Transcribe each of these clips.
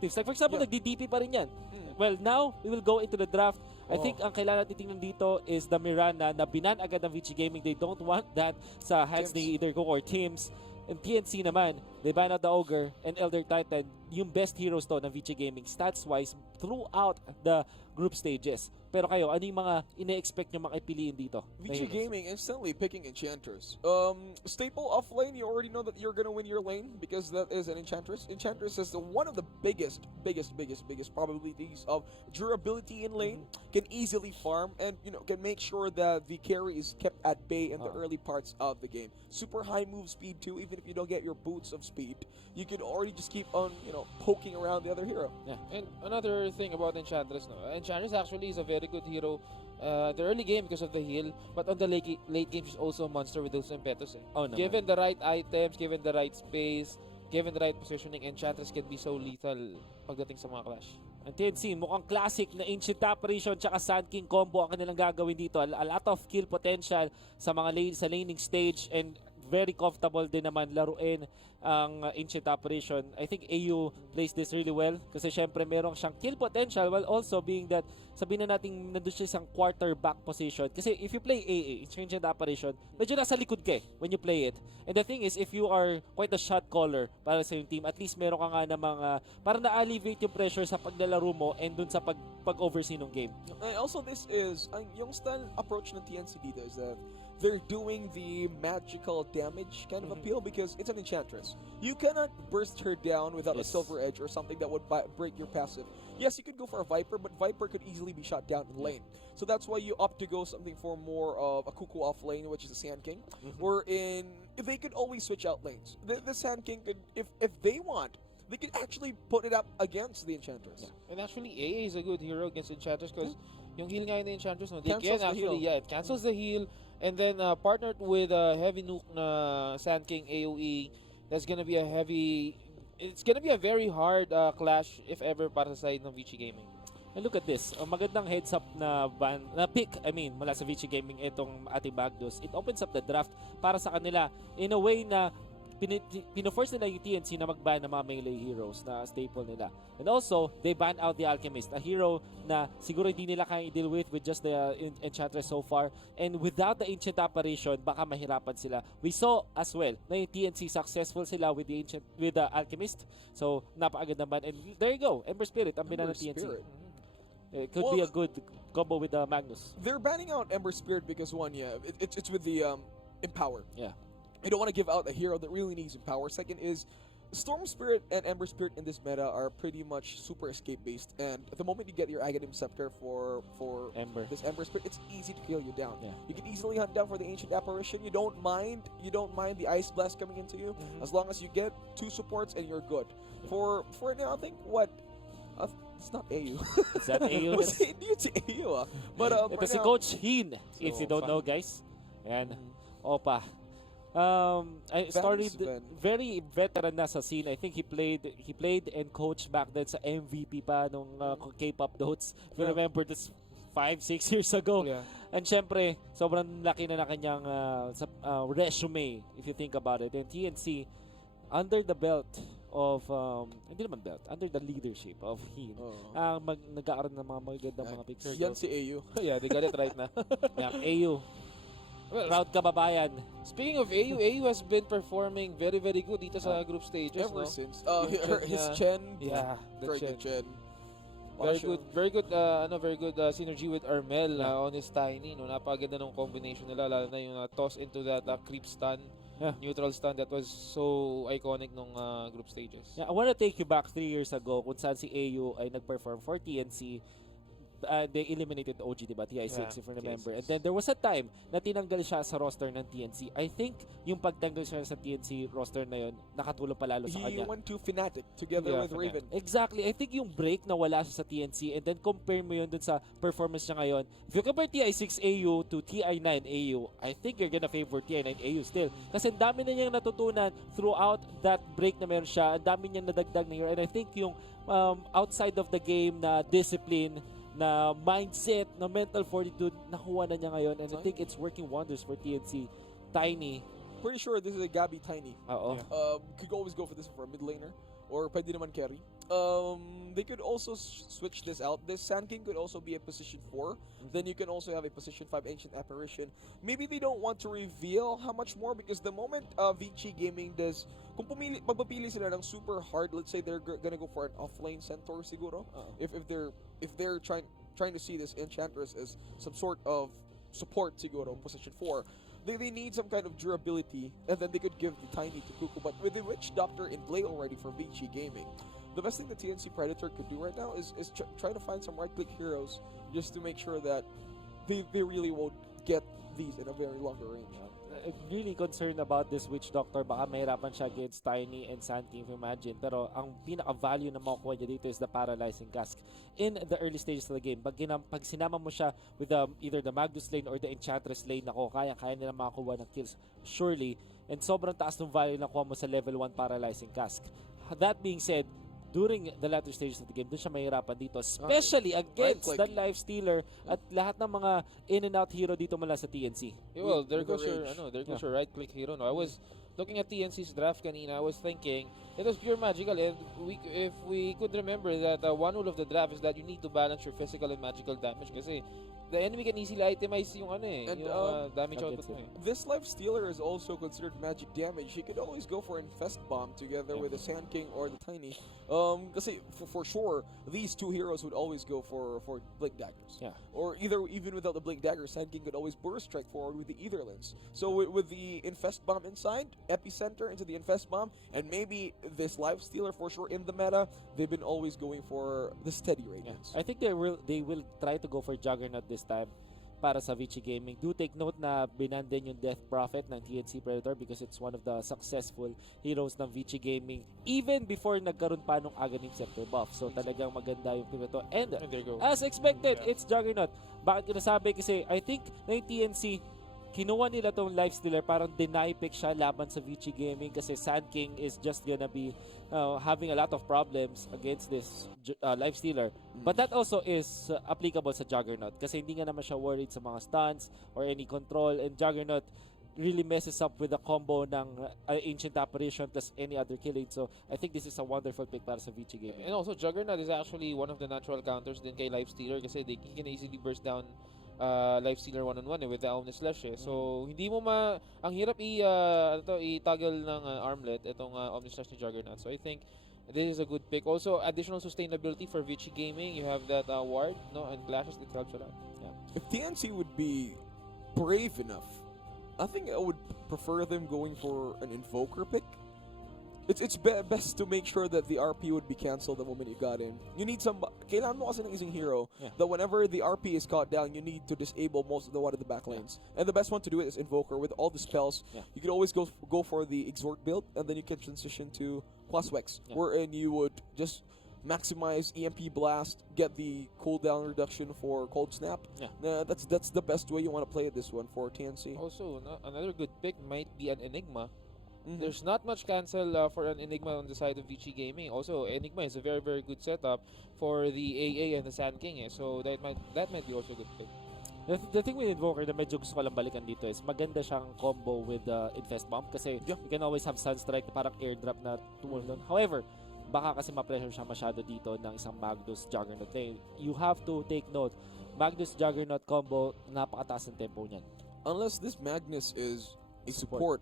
objectives. Like for example, nagdi-DP pa rin yan. Well, now, we will go into the draft. I think ang kailangan natin tingnan dito is the Mirana na binan agad ng Vici Gaming. They don't want that sa hands ni either Cook or Teams. And TNC naman, they ban out the Ogre and Elder Titan, yung best heroes to ng Vici Gaming stats-wise throughout the group stages. Pero kayo, ano yung mga ine-expect nyo makipiliin dito? Vici Gaming instantly picking Enchanters. Staple off lane, you already know that you're gonna win your lane because that is an Enchantress. Enchantress is one of the biggest probabilities of durability in lane. Can easily farm and can make sure that the carry is kept at bay in the early parts of the game. Super high move speed too, even if you don't get your boots of speed, you could already just keep on poking around the other hero. Yeah. And another thing about Enchantress, Enchantress actually is a very good hero the early game because of the heal, but on the late game she's also a monster with those impetus. Given the right items, given the right space, given the right positioning, Enchantress can be so lethal pagdating sa mga clash. Ang TNC, mukhang classic na Ancient Apparition tsaka Sand King combo ang kanilang gagawin dito. A lot of kill potential sa mga sa laning stage and very comfortable din naman laruin ang Ancient Apparition. I think AU plays this really well kasi syempre merong siyang kill potential while also being that sabihin na natin nandun siya isang quarterback position. Kasi if you play AA, Ancient Apparition, medyo nasa likod ka when you play it. And the thing is, if you are quite a shot caller para sa yung team, at least meron ka nga na mga, para na-alleviate yung pressure sa paglalaro mo and dun sa pag-oversee ng game. And also this is, yung style approach ng TNC dito is that they're doing the magical damage kind of appeal because it's an Enchantress. You cannot burst her down without a Silver Edge or something that would break your passive. Yes, you could go for a Viper, but Viper could easily be shot down in lane. So that's why you opt to go something for more of a Cuckoo off lane, which is a Sand King. Or they could always switch out lanes. The Sand King could, if they want, they could actually put it up against the Enchantress. Yeah. And actually, AA is a good hero against Enchantress because yung heal nga yun ng Enchantress, they Cancels can actually, it cancels the heal. And then partnered with a heavy nuke na Sand King AoE, that's gonna be it's gonna be a very hard clash if ever para sa side ng Vici Gaming. And look at this, magandang heads up na pick, mula sa Vici Gaming itong ating Bagdos. It opens up the draft para sa kanila in a way na pino-force nila yung TNC na mag-ban ng mga melee heroes na staple nila. And also, they ban out the Alchemist, a hero na siguro hindi nila kaya i-deal with just the Enchantress so far. And without the Ancient Apparition, baka mahirapan sila. We saw as well na yung TNC successful sila with the Alchemist. So, napakaganda naman. And there you go, Ember Spirit, ang binan ng TNC. It could be a good combo with Magnus. They're banning out Ember Spirit because one, it's with the Empower. Yeah. You don't want to give out a hero that really needs Empower. Second is, Storm Spirit and Ember Spirit in this meta are pretty much super escape based, and at the moment you get your Aghanim Scepter for this Ember Spirit, it's easy to kill you down. Yeah. You can easily hunt down for the Ancient Apparition. You don't mind the Ice Blast coming into you as long as you get 2 supports and you're good. For now, I think it's not AU. Is that AU? It's AU. But ito si Coach Heen, if you don't know, guys. Ayan. Opa. I started very veteran na sa scene. I think he played and coached back then sa MVP pa nung K-pop Dotes. If you remember this 5-6 years ago. Yeah. And syempre, sobrang laki na kanyang resume if you think about it. And TNC under the belt of hindi naman belt, under the leadership of Heen. Nag-aaroon ng mga magagandang mga picks. Yan si AU. Yeah, they got it right now. Yeah, AU. Well, proud kababayan. Speaking of AU has been performing very, very good dito sa group stages. Ever no? since. His Chen. Yeah, very good Chen. Very good synergy with Armel on his Tiny. No? Napaganda ng combination nila, lalo na yung toss into that creep stun, neutral stun that was so iconic nung group stages. Yeah, I want to take you back 3 years ago kung saan si AU ay nag-perform for TNC. They eliminated OG, diba? TI6, if you remember. And then there was a time na tinanggal siya sa roster ng TNC. I think yung pagtanggal siya sa TNC roster na yun, nakatulong palalo sa kanya. He went to Fnatic together with Raven. Exactly. I think yung break na wala siya sa TNC and then compare mo yun dun sa performance niya ngayon. If you compare TI6 AU to TI9 AU, I think you're gonna favor TI9 AU still. Kasi ang dami na niyang natutunan throughout that break na meron siya. Ang dami niyang nadagdag na hero. And I think yung outside of the game na discipline, na mindset, na mental fortitude, nakuha na niya ngayon. And I think it's working wonders for TNC. Tiny. Pretty sure this is a Gabi Tiny. Oo. Could always go for this for a mid laner. Or pwede naman carry. They could also switch this out. This Sand King could also be a position 4. Then you can also have a position 5 Ancient Apparition. Maybe they don't want to reveal how much more because the moment Vici Gaming does, kung pagpapili sila ng super hard, let's say they're gonna go for an offlane Centaur siguro. If they're trying to see this Enchantress as some sort of support siguro, position 4. They need some kind of durability, and then they could give the Tiny to Kuku. But with the Witch Doctor in play already for Vici Gaming, the best thing the TNC Predator could do right now is try to find some right-click heroes just to make sure that they really won't get these in a very longer range. I'm really concerned about this Witch Doctor. Baka mahirapan siya against Tiny and Sand King, if you imagine. Pero ang pinaka-value na makukuha niya dito is the Paralyzing Cask in the early stages of the game. Pag sinama mo siya with either the Magnus lane or the Enchantress lane, kaya nila makakuha ng kills surely. And sobrang taas ng value na kuha mo sa level 1 Paralyzing Cask. That being said, during the latter stages of the game, doon siya mahirapan dito. Especially against the Life Stealer at lahat ng mga in and out hero dito mula sa TNC. Well, there goes your right-click hero. No, I was looking at TNC's draft kanina. I was thinking it was pure magical, and if we could remember that one rule of the draft is that you need to balance your physical and magical damage kasi the enemy can easily itemize yung damage output mo. This Life Stealer is also considered magic damage. He could always go for Infest Bomb together with the Sand King or the Tiny. Kasi for sure, these two heroes would always go for Blink Daggers. Yeah. Or even without the Blink Daggers, Sand King could always burst strike forward with the Etherlands. So with the Infest Bomb inside, Epicenter into the Infest Bomb, and maybe this Life Stealer for sure in the meta, they've been always going for the steady Radiance. I think they will try to go for Juggernaut this time para sa Vici Gaming. Do take note na binan din yung Death Prophet ng TNC Predator because it's one of the successful heroes ng Vici Gaming even before nagkaroon pa nung Aghanim Scepter buff. So talagang maganda yung pivoto. And as expected, it's Juggernaut. Bakit ko nasabi? Kasi I think na yung TNC kinuha nila tong Life Stealer, parang deny pick siya laban sa Vici Gaming kasi Sand King is just gonna be having a lot of problems against this Life Stealer. But that also is applicable sa Juggernaut kasi hindi nga naman siya worried sa mga stuns or any control, and Juggernaut really messes up with the combo ng Ancient Apparition plus any other killing. So I think this is a wonderful pick para sa Vici Gaming. And also Juggernaut is actually one of the natural counters din kay Life Stealer kasi he can easily burst down Life Stealer 1-on-1 with the Omni Slash So hindi mo ang hirap i-toggle ng armlet itong Omni Slash ni Juggernaut. So I think this is a good pick. Also additional sustainability for Vici Gaming. You have that ward and clashes, it helps a lot. If TNC would be brave enough, I think I would prefer them going for an Invoker pick. It's best to make sure that the RP would be cancelled the moment you got in. You need kailangan mo kasi ng isang hero that whenever the RP is caught down, you need to disable most of the one of the back lanes. And the best one to do it is Invoker with all the spells. You could always go for the Exhort build, and then you can transition to Quaswex, wherein you would just maximize EMP Blast, get the cooldown reduction for Cold Snap. That's the best way you want to play this one for TNC. Also, another good pick might be an Enigma. There's not much cancel for an Enigma on the side of Vici Gaming. Also, Enigma is a very, very good setup for the AA and the Sand King. So that might be also a good pick. The thing with Invoker na medyo gusto ko lang balikan dito is maganda siyang combo with Infest Bomb kasi you can always have Sunstrike na parang airdrop na tumulong doon. However, baka kasi ma-pressure siya masyado dito ng isang Magnus Juggernaut. You have to take note, Magnus Juggernaut combo, napakataas ng tempo niyan. Unless this Magnus is a support.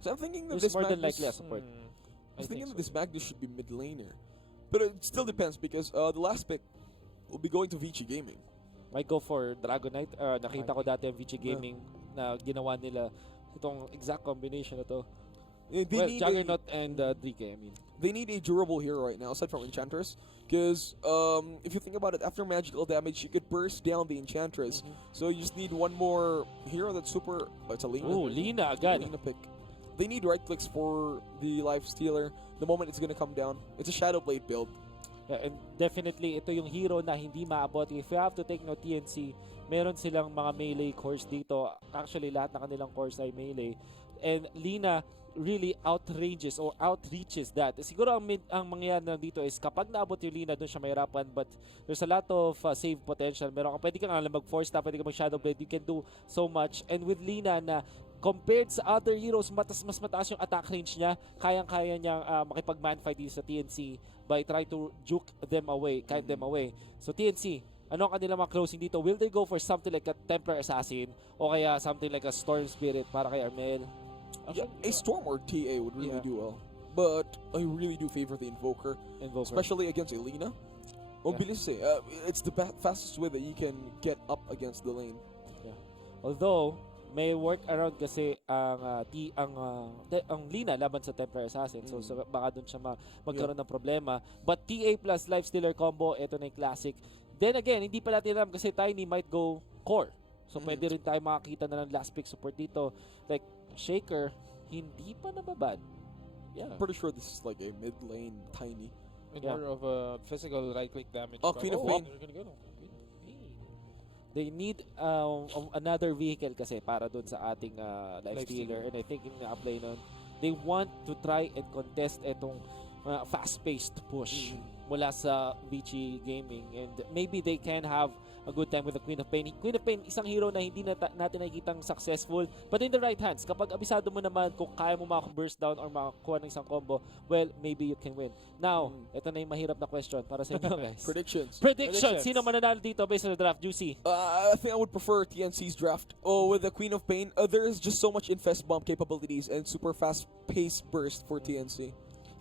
So I'm thinking that It's this more than Magnus, likely a support. I was thinking that this Magnus should be mid laner. But it still depends because the last pick will be going to Vici Gaming. Might go for Dragonite. Nakita ko dati ang Vici Gaming na ginawa nila itong exact combination na to. Juggernaut and Drake, I mean. They need a durable hero right now, aside from Enchantress. Because if you think about it, after magical damage, you could burst down the Enchantress. So you just need one more hero that's super... it's a Lina. Oh, Lina agad. Lina pick. They need right clicks for the Life Stealer the moment it's gonna come down. It's a Shadow Blade build. And definitely, ito yung hero na hindi maabot. If you have to take note, TNC, meron silang mga melee cores dito. Actually, lahat ng kanilang cores ay melee. And Lina really outranges or outreaches that. Siguro ang mangyayari na dito is kapag naabot yung Lina, doon siya mahirapan, but there's a lot of save potential. Pwede ka nga lang mag-force tap, pwede ka mag-Shadow Blade, you can do so much. And with Lina na compared sa other heroes, mas mataas yung attack range niya, kayang-kaya niyang makipag-manfight dito sa TNC by trying to juke them away, kite them away. So TNC, ano ang kanilang mga closing dito? Will they go for something like a Templar Assassin o kaya something like a Storm Spirit para kay Armel? Yeah, a Storm or TA would really do well. But I really do favor the Invoker. Especially against Elena. Mabilis eh. It's the fastest way that you can get up against the lane. Yeah. Although, may work around kasi ang Lina laban sa Templar Assassin. So baka doon siya magkaroon ng problema. But TA plus Lifestealer combo, ito na yung classic. Then again, hindi pa natin alam kasi Tiny might go core. So pwede rin tayo makakita na ng last pick support dito. Like Shaker, hindi pa nababan. Yeah. I'm pretty sure this is like a mid lane Tiny. More of a physical right-click damage. Oh, Queen of Pain. They need another vehicle kasi para doon sa ating Lifestealer. And I think yung na-apply nun, they want to try and contest itong fast-paced push mula sa Vici Gaming. And maybe they can have a good time with the Queen of Pain. Queen of Pain, isang hero na hindi natin nakikitang successful, but in the right hands. Kapag abisado mo naman kung kaya mo burst down or makakuha ng isang combo, well, maybe you can win. Now, ito na yung mahirap na question para sa inyo, guys. Predictions. Sino mananalo dito based on the draft? Juicy? I think I would prefer TNC's draft. With the Queen of Pain, there is just so much infest bomb capabilities and super fast pace burst for TNC.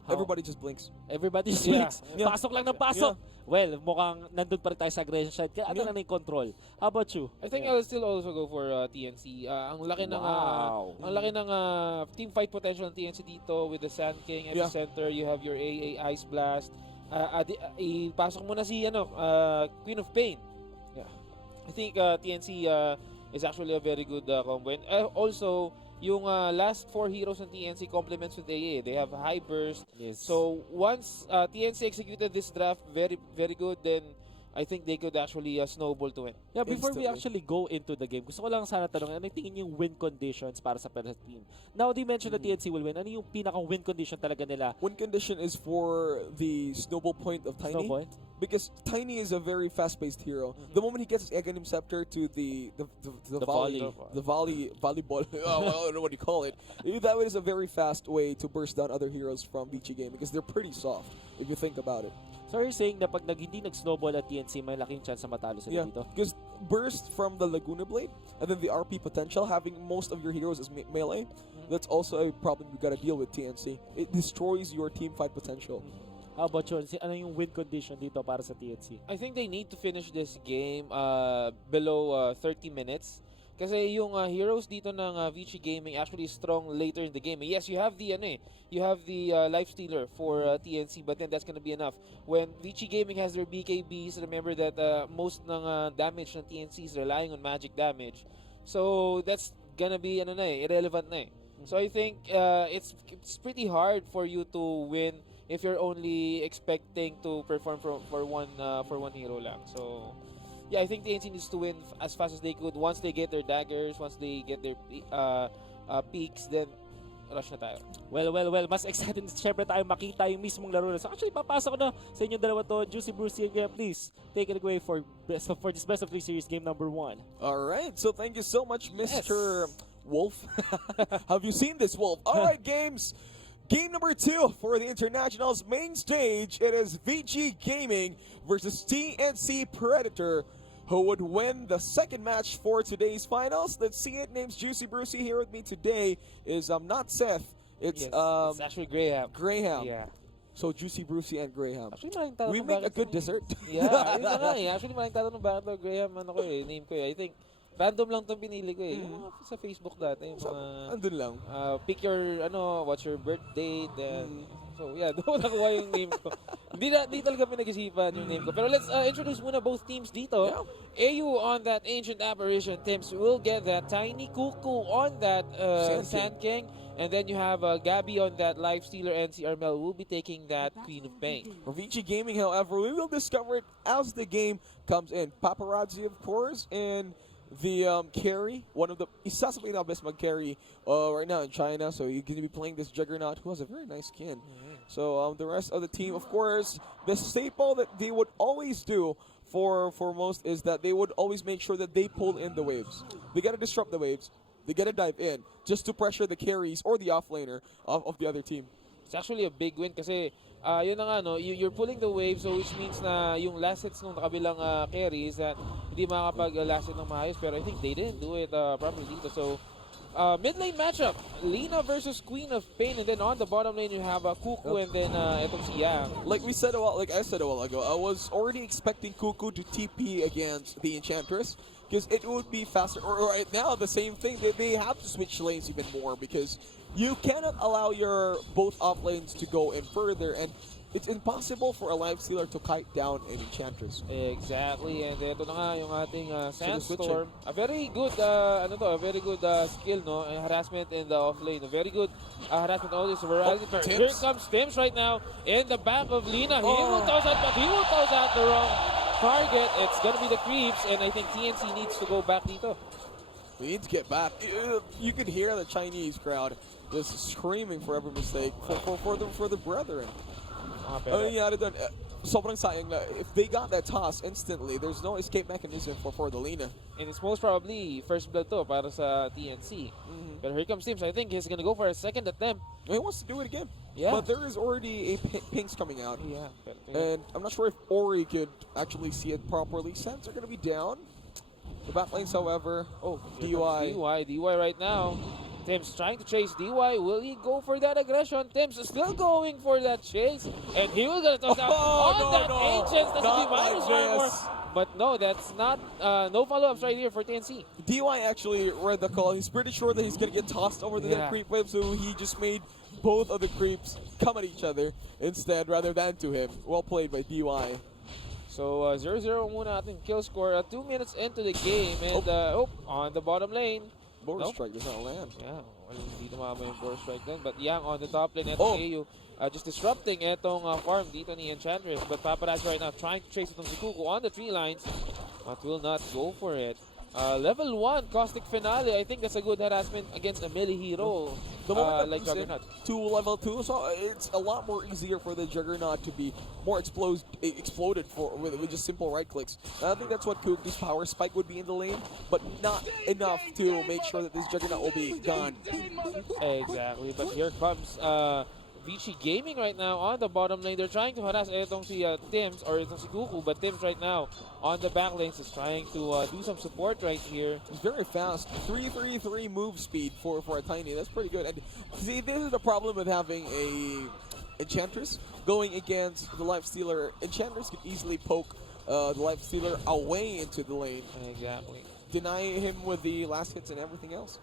Everybody just blinks. Everybody just blinks. Pasok lang ng pasok. Well, mukhang nandun pa rin tayo sa aggression side. Kaya ano na yung control? How about you? I think I'll still also go for TNC. Ang laki ng team fight potential ng TNC dito with the Sand King, Epicenter, you have your AA Ice Blast. Ipasok mo na si Queen of Pain. Yeah. I think TNC is actually a very good combo. And also, yung last 4 heroes ng TNC complements with AA. They have high burst. Yes. So once TNC executed this draft very, very good, then I think they could actually snowball to win. Yeah, before we actually go into the game, gusto ko lang sana tanongin, ano tingin yung win conditions para sa Perez team? Now, they mentioned that TNC will win. Ano yung pinaka-win condition talaga nila? Win condition is for the snowball point of Tiny. Snowball? Because Tiny is a very fast-paced hero. The moment he gets his Aghanim Scepter to the volleyball, I don't know what you call it. That is a very fast way to burst down other heroes from Vici Game because they're pretty soft if you think about it. So you're saying na pag hindi nag-snowball at TNC, may laking chance na matalo sila dito? Because burst from the Laguna Blade and then the RP potential, having most of your heroes as melee, that's also a problem you gotta deal with TNC. It destroys your team fight potential. How about you? Ano yung win condition dito para sa TNC? I think they need to finish this game below 30 minutes. Kasi yung heroes dito ng Vici Gaming actually strong later in the game. Yes, you have the Lifestealer for TNC, but then that's gonna be enough. When Vici Gaming has their BKBs, remember that most ng damage ng TNC is relying on magic damage. So that's gonna be irrelevant na eh. So I think it's pretty hard for you to win if you're only expecting to perform for one hero lang. So yeah, I think TNC needs to win as fast as they could. Once they get their daggers, once they get their peaks, then rush na tayo. Well. Mas excited syempre tayo makita yung mismong laro na. So actually, papasok na sa inyong dalawa to. Juicy Brucey, again, please take it away for this best of 3 series game number 1. All right. So thank you so much, Mr. Wolf. Have you seen this, Wolf? All right, games. Game number 2 for the Internationals main stage. It is Vici Gaming versus TNC Predator, who would win the second match for today's finals. Let's see it. Name's Juicy Brucey. Here with me today is not Seth. It's it's actually Graham. Yeah. So Juicy Brucey and Graham. Actually, maraming tanong We make a good dessert. Yeah, yun na nga eh. Actually, maraming tanong bakit Graham name ko eh. I think random lang itong pinili ko eh. Yung sa Facebook dati. Yung mga, andun lang. Pick your, what's your birth date. So yeah, doon nakuha yung name ko. Di talaga pinag-isipan yung name ko. Pero let's introduce muna both teams dito. Yeah. AU on that Ancient Apparition. Teams will get that Tiny Cuckoo on that Sand King. And then you have Gabby on that Lifestealer, and si Armel will be taking that Queen of Pain. For Vici Gaming, however, we will discover it as the game comes in. Paparazzi, of course, and the carry, one of the isa sa pinaka-best mag-carry right now in China. So you're going to be playing this Juggernaut who has a very nice skin. So the rest of the team, of course, the staple that they would always do for most is that they would always make sure that they pull in the waves. They got to disrupt the waves. They got to dive in just to pressure the carries or the offlaner of the other team. It's actually a big win kasi yun na nga, no, you're pulling the wave, so which means na yung last hits ng kabilang carry is that hindi makakapag-last hit ng maayos, pero I think they didn't do it properly dito. So, mid lane matchup, Lina versus Queen of Pain, and then on the bottom lane you have Kuku and then itong si Yang. Like I said a while ago, I was already expecting Kuku to TP against the Enchantress because it would be faster. Or right now, the same thing. They have to switch lanes even more because you cannot allow your both off lanes to go in further, and it's impossible for a life stealer to kite down an Enchantress. Exactly, and ito na nga yung ating switching. Sandstorm. A very good, a very good skill, no? Harassment in the off lane. A very good harassment. All this variety. Here comes Tims right now in the back of Lina. He will toss out, but he will toss out the wrong target. It's gonna be the creeps, and I think TNC needs to go back dito. We need to get back. You could hear the Chinese crowd just screaming for every mistake for the brethren. Sobrang sayang na if they got that toss instantly, there's no escape mechanism for the Lina. And it's most probably first blood to para sa TNC. But here comes Tims. I think he's gonna go for a second attempt. He wants to do it again. Yeah. But there is already a pinks coming out. Yeah. And I'm not sure if Ori could actually see it properly. Sands are gonna be down. The back lanes, however. Oh, DY. DY right now. Tims trying to chase DY. Will he go for that aggression? Tims is still going for that chase. And he was going to toss out that Ancients. That's going to be minus armor. But no, that's not, no follow-ups right here for TNC. DY actually read the call. He's pretty sure that he's going to get tossed over the creep wave, so he just made both of the creeps come at each other instead rather than to him. Well played by DY. So 0-0 muna ating kill score. 2 minutes into the game. And on the bottom lane. Border strike does not land. Yeah, well, hindi tumama yung border strike din. But Yang on the top lane, etong AU, just disrupting etong farm dito ni Enchantress. But Paparazzi right now trying to chase itong si Kuku on the tree lines, but will not go for it. Level 1, Caustic Finale. I think that's a good harassment against a melee hero like Juggernaut. To level 2, so it's a lot more easier for the Juggernaut to be more exploded with just simple right clicks. And I think that's what Kuku's power spike would be in the lane, but not enough to make sure that this Juggernaut will be gone. Exactly, but here comes Vici Gaming right now on the bottom lane. They're trying to harass itong si Tims or itong si Kuku, but Tims right now on the back lanes is trying to do some support right here. He's very fast. 333 move speed for a Tiny. That's pretty good. And see, this is the problem with having a Enchantress going against the Life Stealer. Enchantress could easily poke the Life Stealer away into the lane. Exactly. Deny him with the last hits and everything else.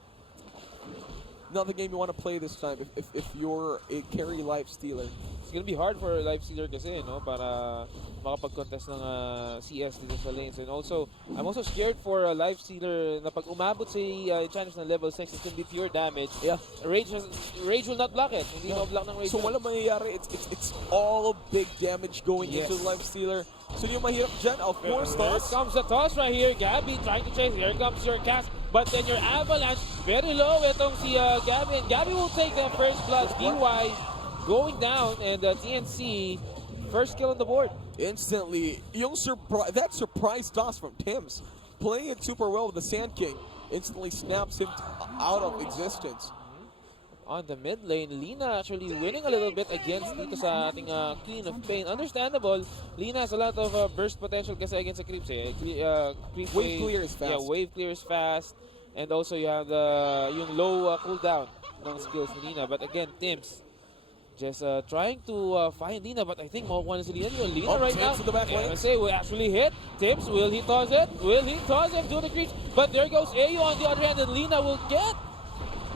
Not the game you want to play this time if you're a carry Life Stealer. It's gonna be hard for a Life Stealer kasi, no, para makapag-contest ng CS dito sa lanes. And also, I'm also scared for a Life Stealer na pag umabot si Enchantress na level 6, it's gonna be pure damage. Yeah. Rage will not block it. Hindi ma-block ng Rage. So wala mangyayari. It's all big damage going into the Life Stealer. So yung mahirap dyan, of course, Here comes the toss right here. Gabby trying to chase. Here comes your cast. But then your avalanche, very low. Itong si Gabby. And Gabby will take the first blood. DY going down. And TNC, first kill on the board. Instantly, that surprise toss from Tims. Playing it super well with the Sand King. Instantly snaps him out of existence. On the mid lane, Lina actually winning a little bit against dito sa ating Queen of Pain. Understandable, Lina has a lot of burst potential kasi against the creeps. Wave clear is fast. Yeah, wave clear is fast. And also you have the yung low cooldown ng skills ni Lina. But again, Tims just trying to find Lina. But I think makukuha na si Lina. Lina right now, to the back lane. MSA will actually hit. Tims, will he toss it? Will he toss it to the creeps? But there goes AU on the other hand, and Lina will get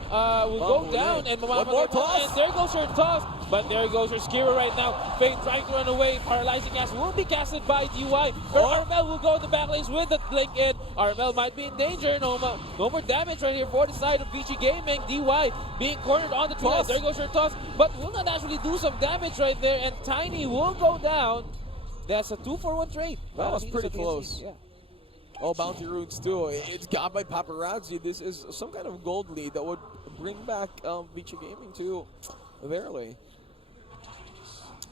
will go down and one more toss. And there goes her toss. But there goes her skewer right now. Fate trying to run away. Paralyzing cast will be casted by DY. But Armel will go in the back lanes with the blink in. Armel might be in danger. No more damage right here for the side of Vici Gaming. DY being cornered on the toss. There goes her toss. But will not actually do some damage right there. And Tiny will go down. That's a 2-for-1 trade. That was pretty close. Yeah. Oh, bounty runes too. It's got by Paparazzi. This is some kind of gold lead that would bring back Vici Gaming to their lane.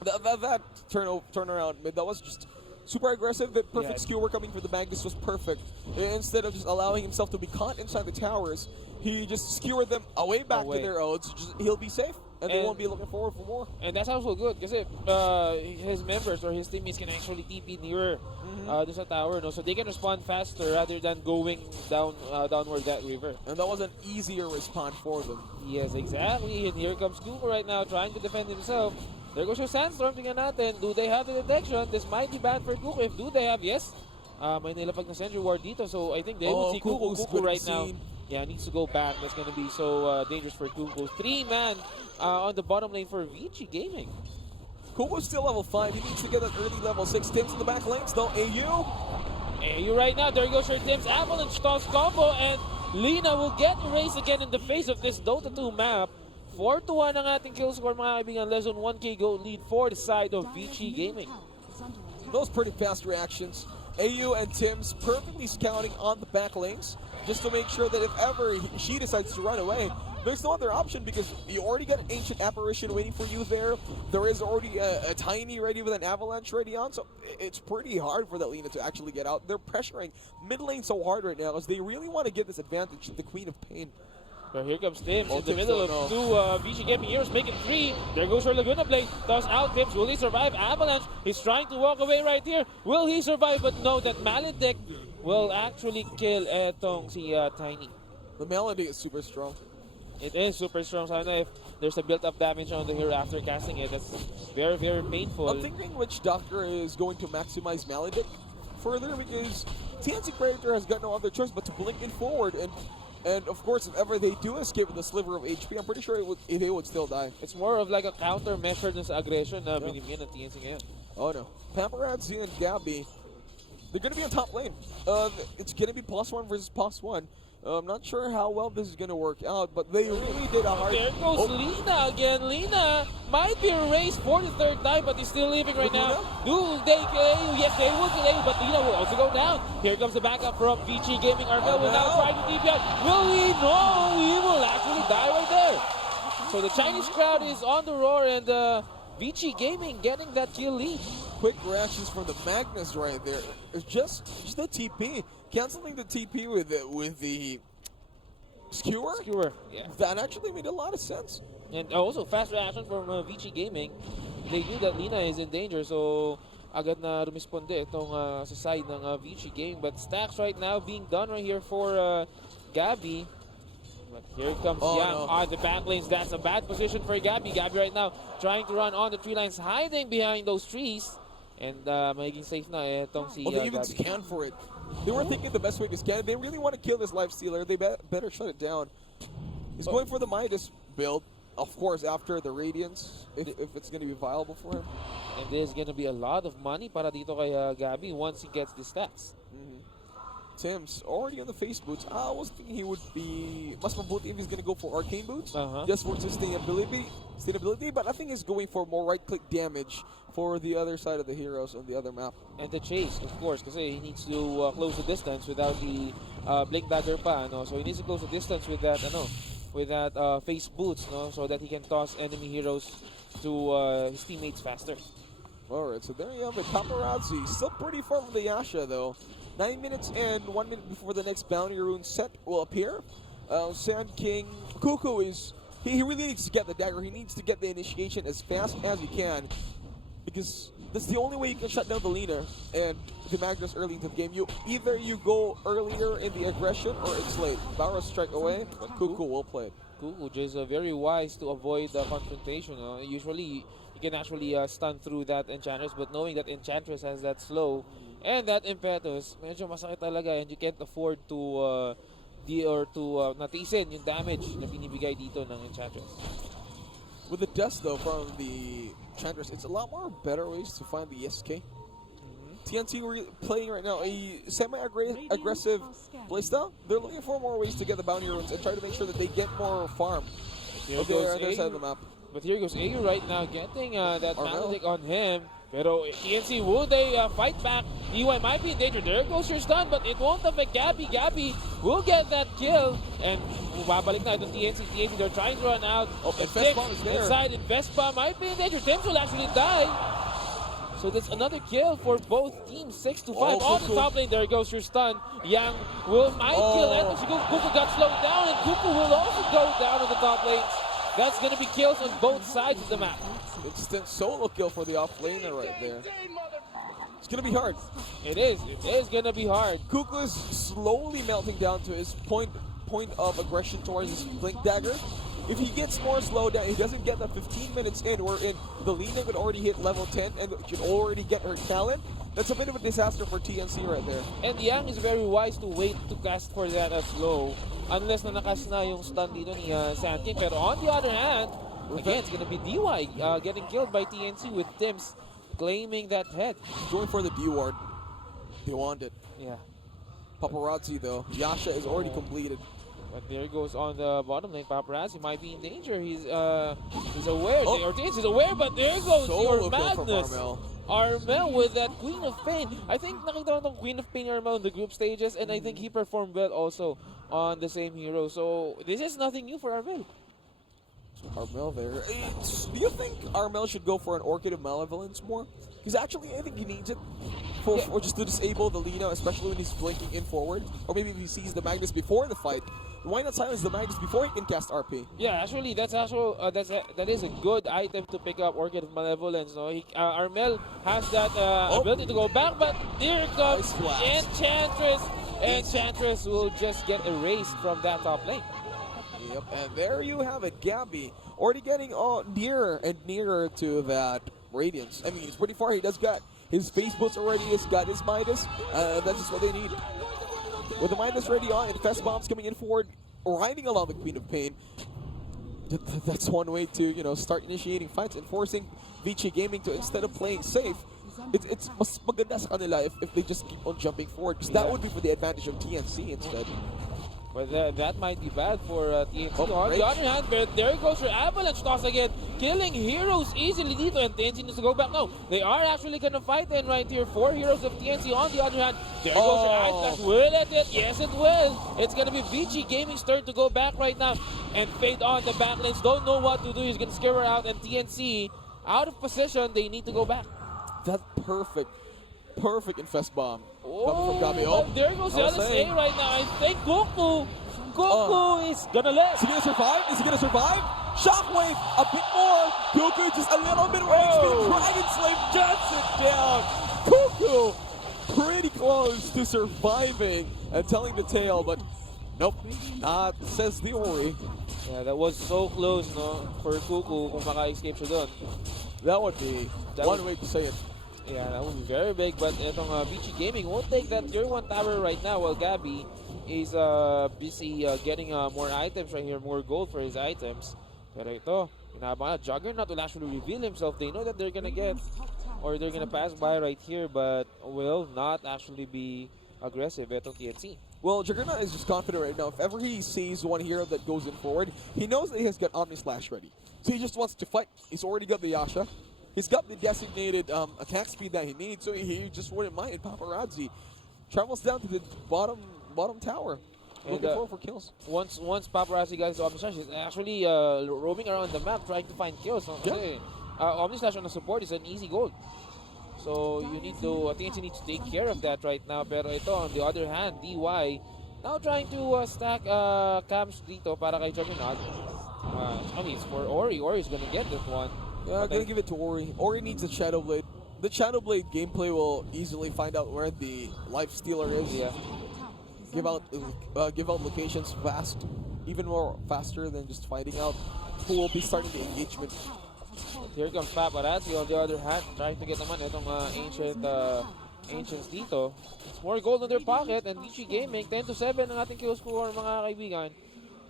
That turnaround mid, that was just super aggressive. The perfect skewer coming for the Magnus was perfect. Instead of just allowing himself to be caught inside the towers, he just skewered them away back to their oats. He'll be safe. And they won't be looking forward for more. And that's also good kasi his members or his teammates can actually TP nearer to sa tower, no? So they can respond faster rather than going downward that river. And that was an easier response for them. Yes, exactly. And here comes Kuko right now trying to defend himself. There goes your Sandstorm. Tingnan natin. Do they have the detection? This might be bad for Kuko. If do they have, yes. May nilapag na Sentry Ward dito. So I think they will see Kuko right now. Yeah, needs to go back. That's going to be so dangerous for Kuko. 3-man on the bottom lane for Vici Gaming. Kuko's still level 5. He needs to get that early level 6. Tim's in the back lanes though. AU right now. There goes your Tim's Avalanche toss combo. And Lina will get erased again in the face of this Dota 2 map. 4-1 ang ating kill score, mga kaibigan. Less than 1k goal lead for the side of Vici Gaming. Those pretty fast reactions. AU and Tim's perfectly scouting on the back lanes, just to make sure that if ever she decides to run away, there's no other option because you already got an Ancient Apparition waiting for you there. There is already a Tiny ready with an Avalanche ready on, so it's pretty hard for that Lina to actually get out. They're pressuring mid lane so hard right now as they really want to get this advantage to the Queen of Pain. So here comes Tims in the middle of two Vici Gaming heroes making 3. There goes your Laguna Blade. Toss out Tims. Will he survive? Avalanche. He's trying to walk away right here. Will he survive? But no, that Maledicte will actually kill etong si Tiny. The Melody is super strong. It is super strong. Sana if there's a built-up damage on the hero after casting it, that's very, very painful. I'm thinking which doctor is going to maximize Maledicte further because TNC Predator has got no other choice but to blink in forward and of course, if ever they do escape with a sliver of HP, I'm pretty sure they would still die. It's more of like a countermeasure dun sa aggression na binibigyan ng TNC ngayon. Oh no. Paparazzi and Gabby, they're going to be on top lane. It's going to be +1 versus +1. I'm not sure how well this is going to work out, but they really did a hard... There goes Lina again. Lina might be erased for the 3rd time, but he's still living right now. Do they kill AU? Yes, they will kill AU, but Lina will also go down. Here comes the backup from Vici Gaming. Armel will now try to TP out. Will he? No, he will actually die right there. So the Chinese crowd is on the roar, and Vici Gaming getting that kill lead. Quick reactions from the Magnus right there. It's just the TP. Canceling the TP with the skewer? Skewer, yeah. That actually made a lot of sense. And also, fast reaction from Vici Gaming. They knew that Lina is in danger, so agad na rumisponde itong sa side ng Vici Gaming. But stacks right now being done right here for Gabby. But here comes Yang on the back lanes. That's a bad position for Gabby. Gabby right now trying to run on the tree lines, hiding behind those trees. And magiging safe na itong si they even Gabby. scan for it. They were thinking the best way to scan it. They really want to kill this life stealer. They better shut it down. He's going for the Midas build, of course, after the Radiance, if it's going to be viable for him. And there's going to be a lot of money para dito kay Gabby once he gets the stacks. Tim's already on the face boots. I was thinking he would be mas mabuti if he's going to go for arcane boots, just for sustainability. But I think he's going for more right-click damage for the other side of the heroes on the other map. And the chase, of course, because he needs to close the distance without the blink dagger pa, no? So he needs to close the distance with that, face boots, no? So that he can toss enemy heroes to his teammates faster. All right, so there you have it. Paparazzi still pretty far from the Yasha though. 9 minutes and 1 minute before the next bounty rune set will appear. Sand King Kuko is he really needs to get the dagger. He needs to get the initiation as fast as he can, because that's the only way you can shut down the Lina and the Magnus early into the game. Either you go earlier in the aggression or it's late. Barra strike away, but Kuko will play it. Kuko just very wise to avoid the confrontation. Usually you can actually stun through that Enchantress, but knowing that Enchantress has that slow and that impetus, medyo masakit talaga, and you can't afford to natiisin yung damage na binibigay dito ng Enchantress. With the dust though from the Enchantress, it's a lot more better ways to find the SK. TNC playing right now a semi-aggressive playstyle. They're looking for more ways to get the bounty runes and try to make sure that they get more farm on the other side of the map. But here goes AU right now getting that Maledicte on him. Pero TNC, will they fight back? EY might be in danger. There goes your stun, but it won't affect Gabby. Gabby will get that kill. And babalik na itong TNC. They're trying to run out. And Vespa is there. Inside, and Vespa might be in danger. Tims will actually die. So that's another kill for both teams. 6-5 on the top lane. There goes your stun. Yang might kill Ethos. Kuko got slowed down, and Kuko will also go down on the top lane. That's gonna be kills on both sides of the map. Instant solo kill for the off-laner right there. It's gonna be hard. It is. It is gonna be hard. Kuku is slowly melting down to his point of aggression towards his Blink Dagger. If he gets more slowed down, he doesn't get the 15 minutes in, wherein the Lina could already hit level 10 and should already get her talent. That's a bit of a disaster for TNC right there. And Yang is very wise to wait to cast for that as low. Unless na nakas na yung stun dito ni Sand King. Pero on the other hand, again, it's gonna be DY getting killed by TNC with Tims claiming that head. Going for the D ward. They want it. Yeah. Paparazzi though. Yasha is already completed. But there goes on the bottom lane. Paparazzi might be in danger. He's aware. Oh. Or TNC is aware, but there goes Solo your kill from madness. Armel. Armel with that Queen of Pain. I think nakita ko ng Queen of Pain Armel in the group stages, and I think he performed well also on the same hero. So this is nothing new for Armel. Armel there. Do you think Armel should go for an Orchid of Malevolence more? Because actually, I think he needs it for just to disable the Lina, especially when he's blinking in forward. Or maybe if he sees the Magnus before the fight. Why not silence the Magnus before he can cast RP? Yeah, actually, that is a good item to pick up. Orchid of Malevolence. No, Armel has that ability to go back, but here comes Enchantress. Enchantress will just get erased from that top lane. Yep, and there you have it. Gabby already getting nearer and nearer to that Radiance. I mean, he's pretty far. He does got his face boots already. He's got his Midas. That's just what they need. With the Midas ready on and Fest Bombs coming in forward, riding along the Queen of Pain. That's one way to, start initiating fights and forcing Vici Gaming to, instead of playing safe, it's mas maganda sa kanila if they just keep on jumping forward. Because that would be for the advantage of TNC instead. But that might be bad for TNC. Oh, on the other hand, but there goes your Avalanche toss again, killing heroes easily dito, and TNC needs to go back. No, they are actually going to fight in right here. 4 heroes of TNC. On the other hand, there goes your Ice Dash. Will it hit? Yes, it will. It's going to be Vici Gaming's turn to go back right now. And Fade on the backlines. Don't know what to do. He's going to scare her out. And TNC, out of position, they need to go back. That's perfect. Perfect Infest Bomb. Oh, Coming from Gabi. but there goes the LSA right now. I think Goku is gonna live. Is he gonna survive? Is he gonna survive? Shockwave, a bit more. Goku just a little bit more HP. Dragon Slave gets it down. Goku pretty close to surviving and telling the tale, but nope, not says the Ori. Yeah, that was so close, no, for Kuku kung maka-escape siya doon. That would be one way to say it. Yeah, that would be very big, but itong Vici Gaming won't take that tier 1 tower right now while Gabby is busy getting more items right here, more gold for his items. Pero ito, inabangan, Juggernaut will actually reveal himself. They know that they're gonna get, or they're gonna pass by right here, but will not actually be aggressive itong TNC. Well, Juggernaut is just confident right now. If ever he sees one hero that goes in forward, he knows that he has got Omni Slash ready. So he just wants to fight. He's already got the Yasha. He's got the designated attack speed that he needs, so he just wouldn't mind. Paparazzi travels down to the bottom tower, looking forward for kills. Once Paparazzi got his Omni Slash, he's actually roaming around the map trying to find kills. So, Yeah. Omni Slash on the support is an easy goal. So you need to, TNC needs to take care of that right now. Pero ito, on the other hand, DY now trying to stack camps dito para kay Juggernaut. I mean, it's for Ori. Ori's gonna get this one. I'm gonna give it to Ori. Ori needs a Shadow Blade. The Shadow Blade gameplay will easily find out where the Life Stealer is. Yeah. Give out locations fast, even more faster than just finding out who will be starting the engagement. Here comes Paparazzi on the other hand, trying to get naman itong ancients dito. It's more gold in their pocket, and Vici Gaming 10-7 ang ating kill score, mga kaibigan.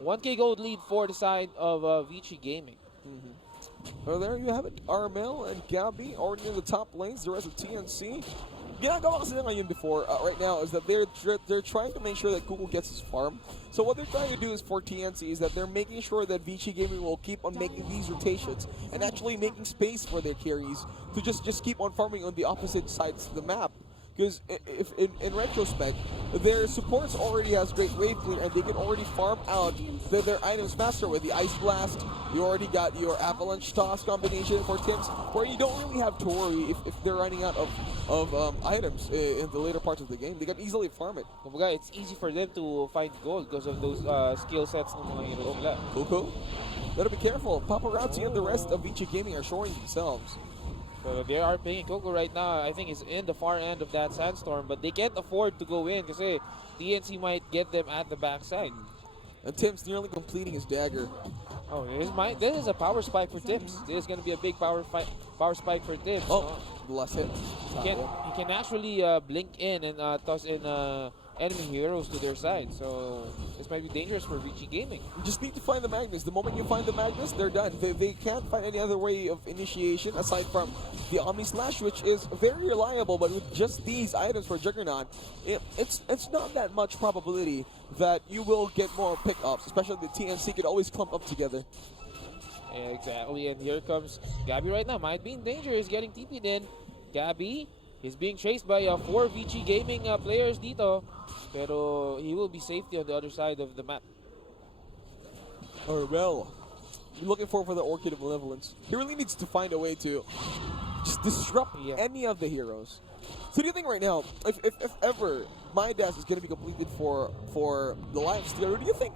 1K gold lead for the side of Vici Gaming. So there you have it. Armel and Gabby already in the top lanes. The rest of TNC. Ginagawa kasi nila ngayon before right now is that they're trying to make sure that Google gets his farm. So what they're trying to do is for TNC is that they're making sure that Vici Gaming will keep on making these rotations and actually making space for their carries to just keep on farming on the opposite sides of the map. Because if in retrospect, their supports already has great wave clear and they can already farm out their items faster with the Ice Blast. You already got your Avalanche Toss combination for Tims, where you don't really have to worry if they're running out of items in the later parts of the game. They can easily farm it. Kumbaga, it's easy for them to find gold because of those skill sets ng mga heroes nila. Coco, gotta be careful. Paparazzi and the rest of Vici Gaming are showing themselves. So they are paying Coco right now. I think it's in the far end of that sandstorm, but they can't afford to go in because TNC might get them at the backside. And Tim's nearly completing his dagger. Oh, this is a power spike for Tims. This is going to be a big power spike for Tims. Oh, the last hit. He can actually blink in and toss in enemy heroes to their side. So this might be dangerous for Vici Gaming. You just need to find the Magnus. The moment you find the Magnus, they're done. They can't find any other way of initiation aside from the Omni Slash, which is very reliable, but with just these items for Juggernaut, it's not that much probability that you will get more pickups, especially the TNC could always clump up together. Exactly, and here comes Gabby right now. Might be in danger. He's getting TP'd in. Gabby is being chased by 4 Vici Gaming players dito. Pero he will be safety on the other side of the map. Well, you're looking for the Orchid of Malevolence. He really needs to find a way to just disrupt any of the heroes. So do you think right now, if ever Midas is going to be completed for the Life Stealer, do you think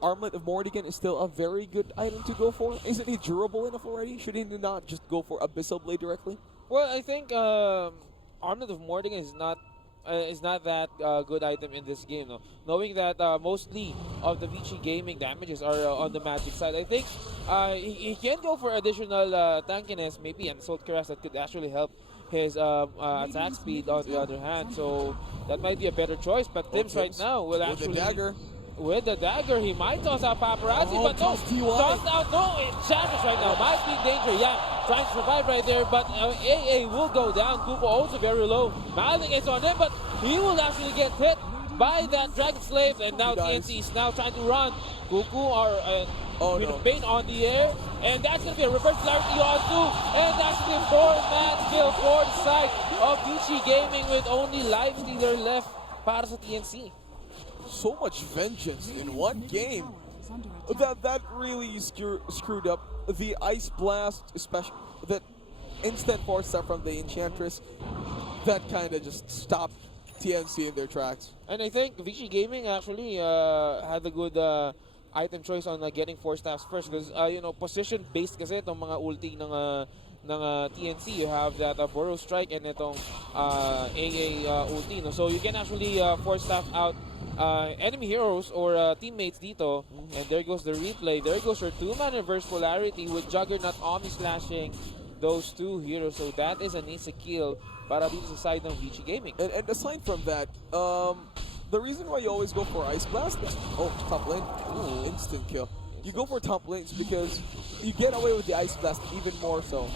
Armlet of Mordigan is still a very good item to go for? Isn't he durable enough already? Should he not just go for Abyssal Blade directly? Well, I think Armlet of Mordigan is not that good item in this game, no. Knowing that mostly of the Vici Gaming damages are on the magic side, I think he can go for additional tankiness, maybe, and Assault Caress that could actually help his attack speed on the other hand. So that might be a better choice. But Tims right now will actually... With the dagger, he might toss out Paparazzi, but no, tossed out, no, Enchantress right now, might be in danger, trying to survive right there, but AA will go down. Kupo also very low. Malik is on him, but he will actually get hit by that Dragon Slave, and now TNC is now trying to run. Kuku are Bane on the air, and that's going to be a reverse polarity on 2, and that's the 4-man kill for the side of Vici Gaming with only Life Stealer left para sa TNC. So much vengeance in one game. That really screwed up the Ice Blast, especially that instant force up from the Enchantress. That kind of just stopped TNC in their tracks. And I think Vici Gaming actually had a good item choice on getting 4 staffs first because position based kasi itong mga ulti ng TNC. You have that Burrow Strike and itong AA ulti. No? So you can actually 4 staff out enemy heroes or teammates dito, and there goes the replay. There goes your 2-man reverse polarity with Juggernaut Omni slashing those 2 heroes. So that is an easy kill para dito sa side ng Vici Gaming. And aside from that, the reason why you always go for Ice Blast is top lane, instant kill. You go for top lanes because you get away with the Ice Blast even more so,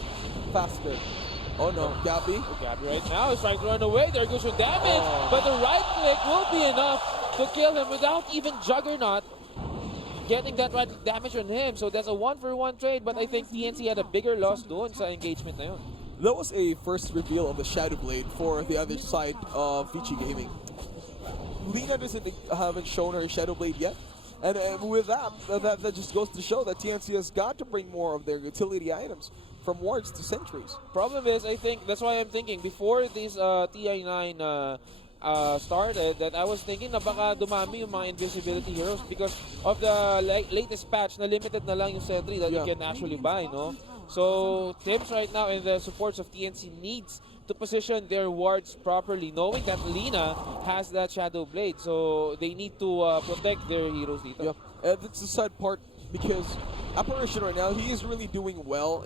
faster. Oh no, Gabby. Gabby right now is trying to run away. There goes your damage, but the right click will be enough to kill him without even Juggernaut getting that right damage on him. So that's a 1-for-1 trade, but I think TNC had a bigger loss doon sa engagement na yun. That was a first reveal of the Shadow Blade for the other side of Vici Gaming. Lina haven't shown her Shadow Blade yet. And with that just goes to show that TNC has got to bring more of their utility items from wards to sentries. Problem is, I think, that's why I'm thinking, before this TI9 started, that I was thinking na baka dumami yung mga invisibility heroes because of the latest patch na limited na lang yung sentry that you can actually buy, no? So, Tims right now and the supports of TNC needs to position their wards properly, knowing that Lina has that Shadow Blade. So, they need to protect their heroes dito. Yeah, that's the sad part because Apparition right now, he is really doing well.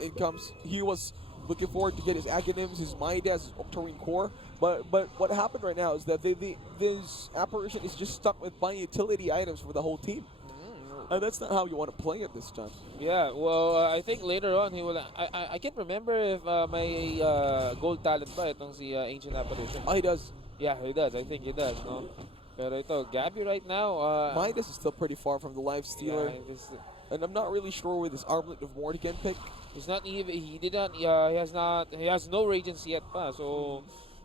He was looking forward to get his Aghanims, his Midas, his Octarine Core. But what happened right now is that this Apparition is just stuck with buying utility items for the whole team. And that's not how you want to play it this time. Yeah, well, I think later on he will... I can't remember if may gold talent pa itong si Ancient Apparition. Oh, he does. Yeah, he does. I think he does, no? Pero ito, Gabby right now... Midas is still pretty far from the Life Stealer. Yeah, and I'm not really sure with this Armlet of Mordigan pick. He's not even... He has no Radiance yet pa, so...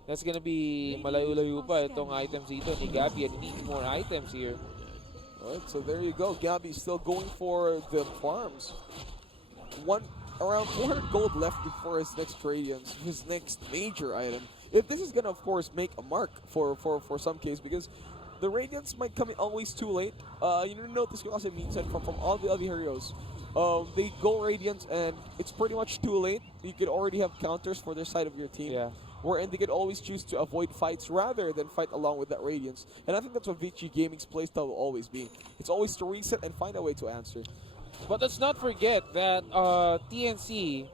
That's gonna be malayo-layo pa itong items dito ni Gabby, and he needs more items here. Alright, so there you go. Gabby still going for the farms. Around 400 gold left before his next Radiance, his next major item. If this is gonna, of course, make a mark for some case, because the Radiance might come in always too late. You notice kasi minsan from all the other heroes, they go Radiance and it's pretty much too late. You could already have counters for their side of your team. Yeah. Wherein they could always choose to avoid fights rather than fight along with that Radiance. And I think that's what Vici Gaming's playstyle will always be. It's always to reset and find a way to answer. But let's not forget that TNC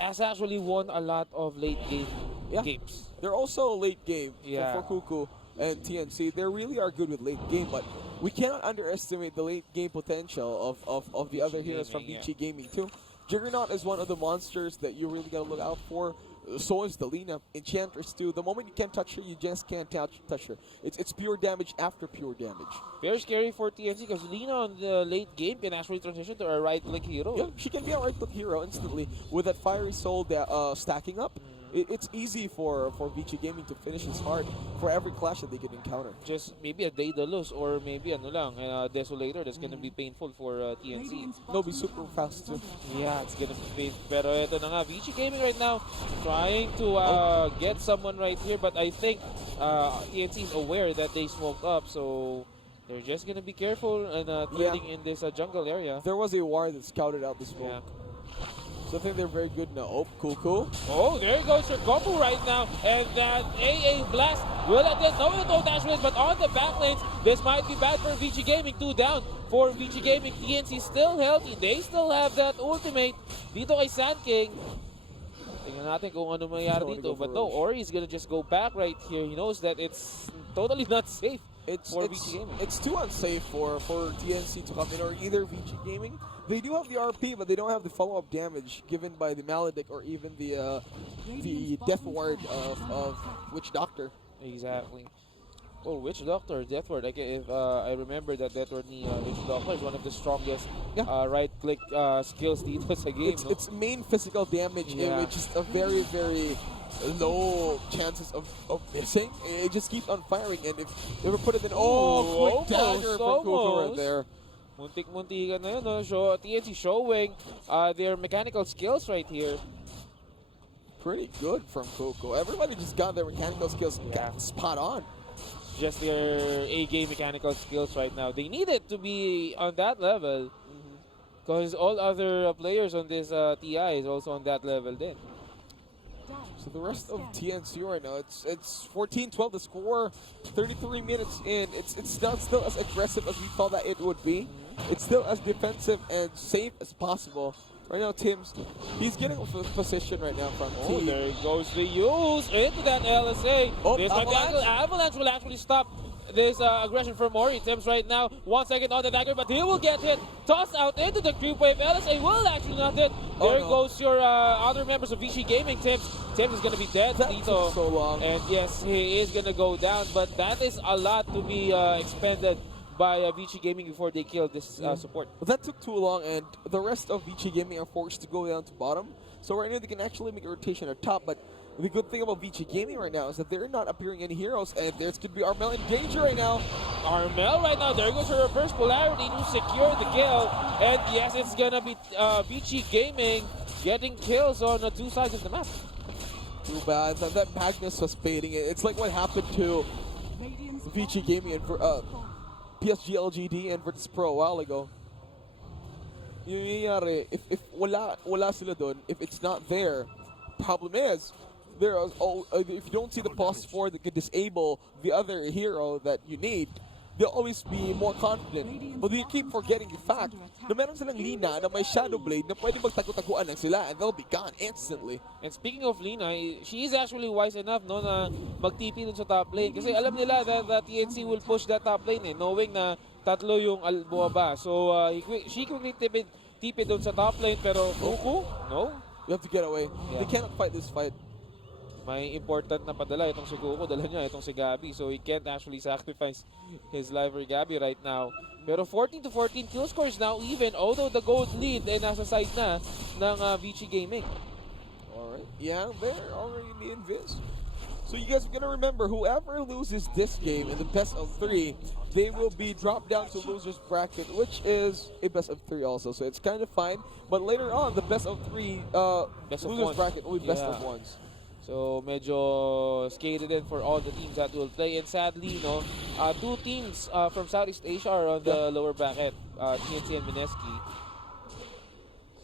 has actually won a lot of late game games. They're also late game Yeah. for Kuku and TNC. They really are good with late game, but we cannot underestimate the late game potential of the other heroes from Gaming, Vici Gaming too. Juggernaut is one of the monsters that you really gotta look out for. So is the Lina. Enchantress too. The moment you can't touch her, you just can't touch her. It's pure damage after pure damage. Very scary for TNC because Lina on the late game can actually transition to a right-click hero. Yeah, she can be a right-click hero instantly with that Fiery Soul that, stacking up. It's easy for Vici Gaming to finish this hard for every clash that they could encounter. Just maybe a Daedalus or maybe ano lang, Desolator that's gonna be painful for TNC. They'll be super fast too. Yeah, it's gonna be painful. Pero ito na nga, Vici Gaming right now trying to get someone right here, but I think TNC is aware that they smoked up, so they're just gonna be careful and trading in this jungle area. There was a war that scouted out the smoke. Yeah. So I think they're very good now. Oh, cool. Oh, there goes your combo right now, and that AA Blast will at this no dash wins, but on the back lanes, this might be bad for Vici Gaming. 2 down for Vici Gaming. TNC still healthy. They still have that ultimate dito kay Sand King. Tingnan natin kung ano mangyayari dito. But no, Ori's gonna just go back right here. He knows that it's totally not safe for Vici Gaming. It's too unsafe for TNC to come in, or either Vici Gaming. They do have the RP, but they don't have the follow-up damage given by the Maledict or even the Death Ward of Witch Doctor. Exactly. Oh, Witch Doctor, Death Ward. If I remember that Death Ward ni Witch Doctor is one of the strongest right-click skills dito sa game. It's main physical damage, which is a very, very low chances of missing. It just keeps on firing, and if they ever put it in, quick dagger from Kuku right there. Muntik-muntikan na yun, no? So, TNC showing their mechanical skills right here. Pretty good from Kuku. Everybody just got their mechanical skills spot on. Just their A-game mechanical skills right now. They need it to be on that level. Because all other players on this TI is also on that level then. So the rest of TNC right now, it's 14-12 the score, 33 minutes in. It's not still as aggressive as we thought that it would be. It's still as defensive and safe as possible. Right now, Tim's, he's getting a position right now from T. There goes the use into that LSA. This Avalanche will actually stop this aggression from Ori. Tim's right now, 1 second on the dagger, but he will get hit. Tossed out into the creep wave. LSA will actually not hit. There goes your other members of Vici Gaming. Tim is going to be dead. That took so long. And yes, he is going to go down, but that is a lot to be expended by Vici Gaming before they kill this support. That took too long, and the rest of Vici Gaming are forced to go down to bottom. So right now they can actually make a rotation at top, but the good thing about Vici Gaming right now is that they're not appearing any heroes, and there's going to be Armel in danger right now. Armel right now, there goes her reverse polarity to secure the kill. And yes, it's going to be Vici Gaming getting kills on the 2 sides of the map. Too bad. That Magnus was baiting it. It's like what happened to Vici Gaming and PSG LGD and Virtus Pro a while ago. Yung nangyayari, if wala sila dun, if it's not there, problem is, if you don't see the plus 4 that could disable the other hero that you need, they'll always be more confident. But you keep forgetting the fact na meron silang Lina na may Shadow Blade na pwede magtago-taguan lang sila and they'll be gone instantly. And speaking of Lina, she is actually wise enough no na mag-TP dun sa top lane. Kasi alam nila that TNC will push that top lane knowing na tatlo yung bumaba. So she quickly TP dun sa top lane, pero Kuku, no? You have to get away. They cannot fight this fight. May important na padala itong si Kuku, dala niya itong si Gabby, so he can't actually sacrifice his life for Gabby right now. Pero 14-14 kill scores now even, although the gold lead ay nasa side na ng Vici Gaming. Alright, yeah, they're already in Viz. So So you guys are gonna remember, whoever loses this game in the best of 3, they will be dropped down to losers bracket, which is a best of 3 also. So it's kind of fine. But later on, the best of 3 Best of losers one. bracket will be best Yeah. of 1s. So medyo skated in for all the teams that will play. And sadly, 2 teams from Southeast Asia are on the lower bracket, TNC and Mineski.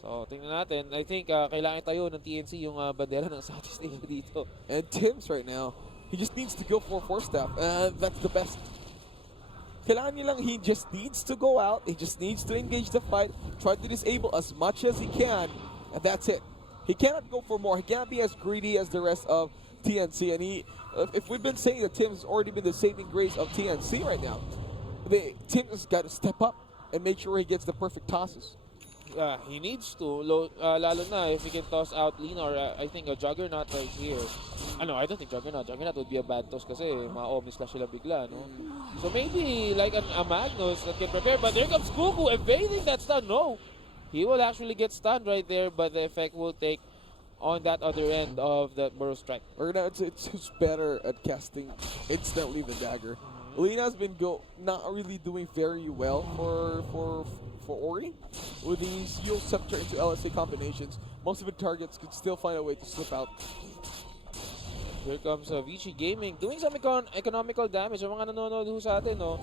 So tingnan natin. I think kailangan tayo ng TNC yung bandera ng Southeast Asia dito. And Tim's right now, he just needs to go for 4-step, and that's the best. Kailangan niya lang, he just needs to go out, he just needs to engage the fight, try to disable as much as he can, and that's it. He cannot go for more, he cannot be as greedy as the rest of TNC, and if we've been saying that Tim's already been the saving grace of TNC right now, Tim has got to step up and make sure he gets the perfect tosses. He needs to, lalo na if he can toss out Lina or I think a Juggernaut right here. No, I don't think Juggernaut. Juggernaut would be a bad toss kasi ma-omis lang sila bigla, no? So maybe like a Magnus that can prepare, but there comes Kuku evading that stun. No, he will actually get stunned right there, but the effect will take on that other end of the Burrow Strike. Or now it's who's better at casting instantly the dagger. Lena's been not really doing very well for Ori with these Yule Scepter into LSA combinations. Most of the targets could still find a way to slip out. Here comes Vici Gaming doing some economical damage. Ang mga nanonood ho sa atin, no?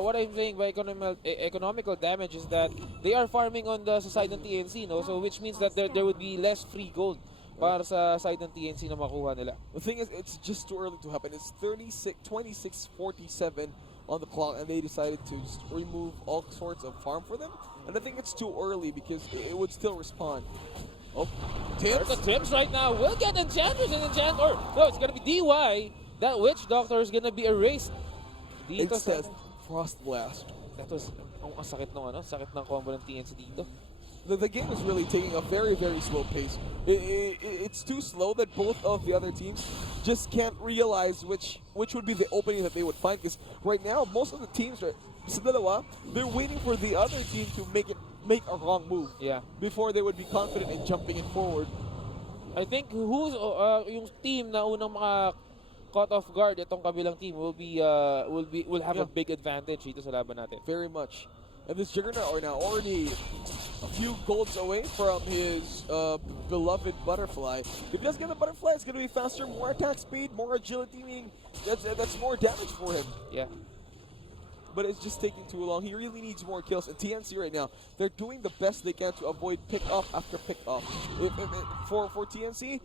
What I'm saying by economical damage is that they are farming on the side ng TNC, no? So which means that there would be less free gold para sa side ng TNC na makuha nila. The thing is, it's just too early to happen. It's 26:47 on the clock, and they decided to just remove all sorts of farm for them. And I think it's too early because it would still respawn. Oh, Tims. The Tims right now will get Enchantress and Enchantor. No, it's gonna be DY. That Witch Doctor is gonna be erased. Dito It says Frost Blast. That was ang sakit ng combo ng TNC dito. The game is really taking a very, very slow pace. It's too slow that both of the other teams just can't realize which would be the opening that they would find. Because right now, most of the teams they're waiting for the other team to make a wrong move. Yeah. Before they would be confident in jumping it forward. I think yung team na unang mga caught off guard itong kabilang team will have a big advantage dito sa laban natin. Very much. And this Juggernaut right now already a few golds away from his beloved Butterfly. If he does get the Butterfly, it's going to be faster, more attack speed, more agility, meaning that's more damage for him. Yeah. But it's just taking too long. He really needs more kills. And TNC right now, they're doing the best they can to avoid pick-off after pick-off. For TNC,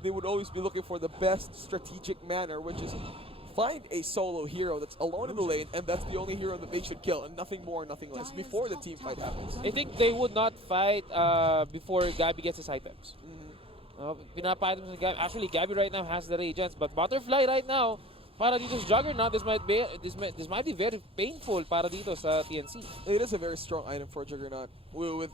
they would always be looking for the best strategic manner, which is find a solo hero that's alone in the lane, and that's the only hero that they should kill, and nothing more, nothing less, before the team fight happens. I think they would not fight before Gabby gets his items. Pinapa-items ng Gabby. Actually, Gabby right now has the Radiance, but Butterfly right now, para dito sa Juggernaut, this might be very painful para dito sa TNC. It is a very strong item for Juggernaut with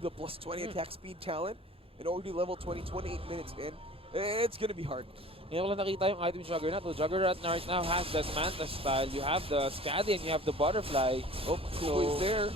the plus 20 attack speed talent and already level 20, 28 minutes in. It's gonna be hard. Ngayon ko lang nakita yung item Juggernaut. So Juggernaut right now has that Manta style. You have the Scadian, you have the Butterfly. Oh, Kuku is there.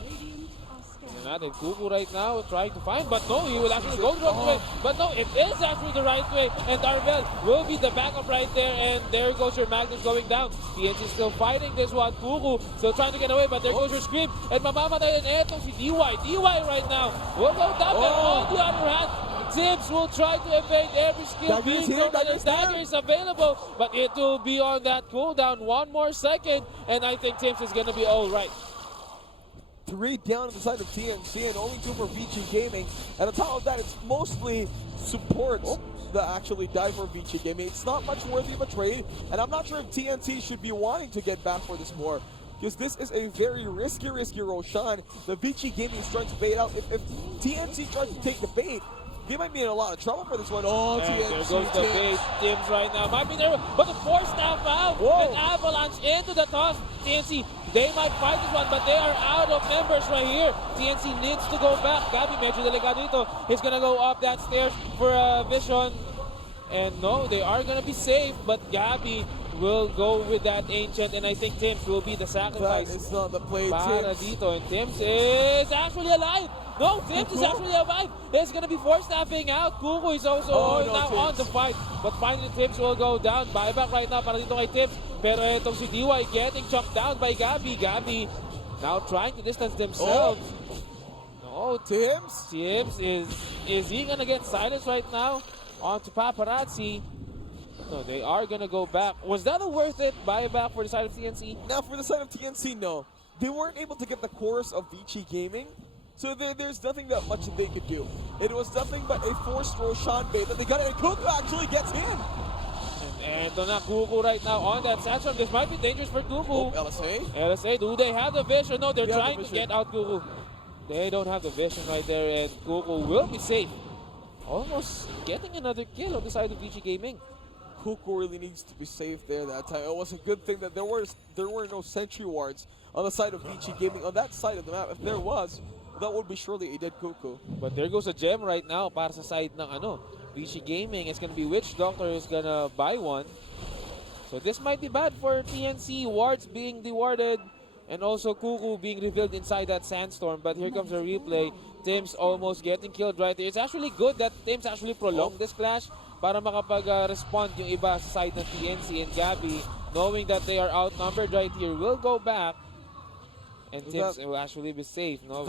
Natin. Kuku right now trying to find, but no, he will actually go the wrong way. But no, it is actually the right way, and Darvel will be the backup right there, and there goes your Magnus going down. TNC still fighting this one. Kuku still trying to get away, but there goes your Scream, and mamamatay din eto si DY. DY right now will go down, and on the other hand, Tibbs will try to evade every skill being thrown, and the dagger is available, but it will be on that cooldown. One more second, and I think Tibbs is going to be all right. 3 down on the side of TNC and only 2 for Vici Gaming. And on top of that, it's mostly supports that actually die for Vici Gaming. It's not much worthy of a trade, and I'm not sure if TNC should be wanting to get back for this more. Because this is a very risky Roshan. The Vici Gaming is trying to bait out. If TNC tries to take the bait, he might be in a lot of trouble for this one. Oh, and TNC. there goes the bait. Tims right now might be there, but the force staff out. An avalanche into the toss. TNC, they might fight this one, but they are out of members right here. TNC needs to go back. Gabby, medyo delikado dito. He's gonna go up that stairs for a vision. And no, they are gonna be safe, but Gabby will go with that Ancient, and I think Tims will be the sacrifice. That is not the play, para Tims. dito, and Tims is actually alive. No, Tims is actually alive. It's gonna be force staffing out. Kuku is also now on the fight. But finally, Tims will go down. Buyback right now para dito kay Tims. Pero itong si DY getting chopped down by Gabby. Gabby now trying to distance themselves. No, Tims? Tims is he gonna get silenced right now? On to Paparazzi. No, they are gonna go back. Was that a worth it buyback for the side of TNC? Now for the side of TNC, no. They weren't able to get the chorus of Vici Gaming, so there's nothing that much that they could do. It was nothing but a forced Roshan bait that they got, and Kuku actually gets in. And ito na Kuku right now on that Sandstorm. This might be dangerous for Kuku. LSA? LSA, do they have the vision? No, they're They have trying the to vision. get out Kuku. They don't have the vision right there, and Kuku will be safe. Almost getting another kill on the side of Vici Gaming. Kuku really needs to be safe there that time. It was a good thing that there were no sentry wards on the side of Vici Gaming on that side of the map. If there was, that would be surely a dead Kuku. But there goes a gem right now para sa side ng Vici Gaming. It's gonna be Witch Doctor who's gonna buy one. So this might be bad for TNC. Wards being dewarded and also Kuku being revealed inside that Sandstorm. But here comes a replay. Tims almost getting killed right there. It's actually good that Tims actually prolonged this clash para makapag-respond yung iba sa side ng TNC, and Gabby, knowing that they are outnumbered right here, will go back and Tims will actually be safe. No?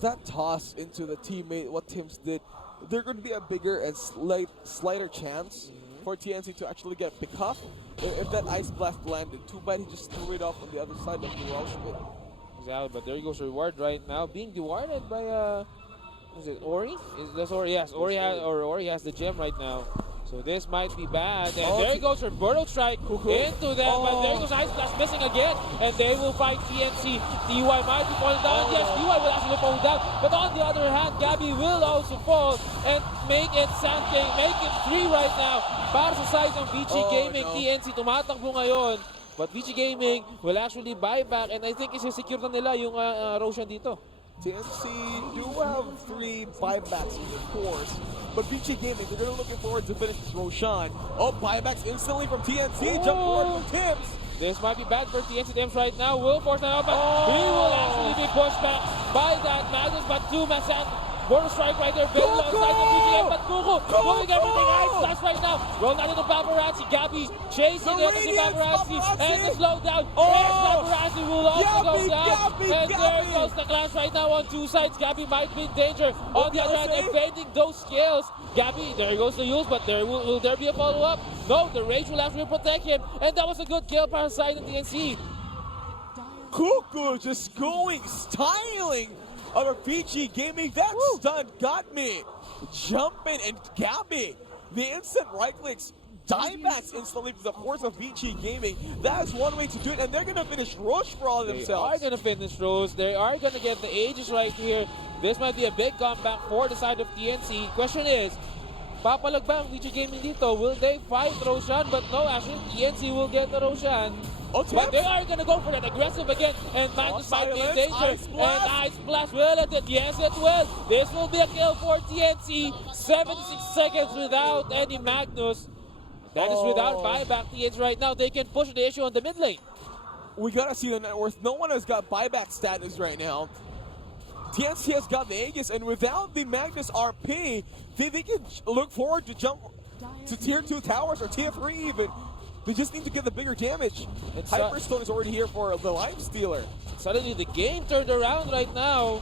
That toss into the teammate, what Tims did, there's going to be a bigger and slighter chance for TNC to actually get pick off if that Ice Blast landed. Too bad he just threw it off on the other side like the Welsh would. Exactly, but there goes reward right now, being dewarded by is it Ori? That's Ori, yes. Ori has the gem right now. So this might be bad. And there goes her Burrow Strike into them. But there goes Ice Blast missing again. And they will fight TNC. DY might be falling down. Yes, DY will actually fall down. But on the other hand, Gabby will also fall and make it something. Make it 3 right now. Para sa side ng Vici Gaming. TNC tumatakbo ngayon. But Vici Gaming will actually buy back. And I think isi-secure na nila yung Roshan dito. TNC do have 3 buybacks in the course, but Vici Gaming, they're gonna looking forward to finish this Roshan. Buybacks instantly from TNC, jump forward from Tims. This might be bad for TNC. Tims right now will force that out, but he will actually be pushed back by that Magnus, but 2 Masan. Border strike right there, very low side of PGA, but Kuku doing everything. Ice Blast right now. Roll down into Paparazzi. Gabby chasing the other Paparazzi. And the slowdown. Paparazzi will also go down. And there goes the clash right now on 2 sides. Gabby might be in danger. On the other hand, evading those skills. Gabby, there goes the use, but will there be a follow-up? No, the Rage will actually protect him. And that was a good kill para sa side of TNC. Kuku just going, styling over Vici Gaming. That stun got me jumping, and Gabby, the instant right clicks, diebacks instantly to the force of Vici Gaming. That's one way to do it, and they're gonna finish Roche for all themselves. They are gonna finish Rose. They are gonna get the Aegis right here. This might be a big comeback for the side of TNC. Question is, papalag ba ang Vici Gaming dito? Will they fight Roshan? But no, actually TNC will get the Roshan. But they are going to go for that aggressive again. And Magnus might be in danger. And Ice Blast will it. Yes, it will. This will be a kill for TNC. 76 seconds without any Magnus. That is without buyback. TNC right now, they can push the issue on the mid lane. We got to see the net worth. No one has got buyback status right now. TNC has got the Aegis, and without the Magnus RP, they can look forward to jump to tier 2 towers or tier 3 even. They just need to get the bigger damage. And Hyperstone is already here for the Life Stealer. Suddenly, the game turned around right now.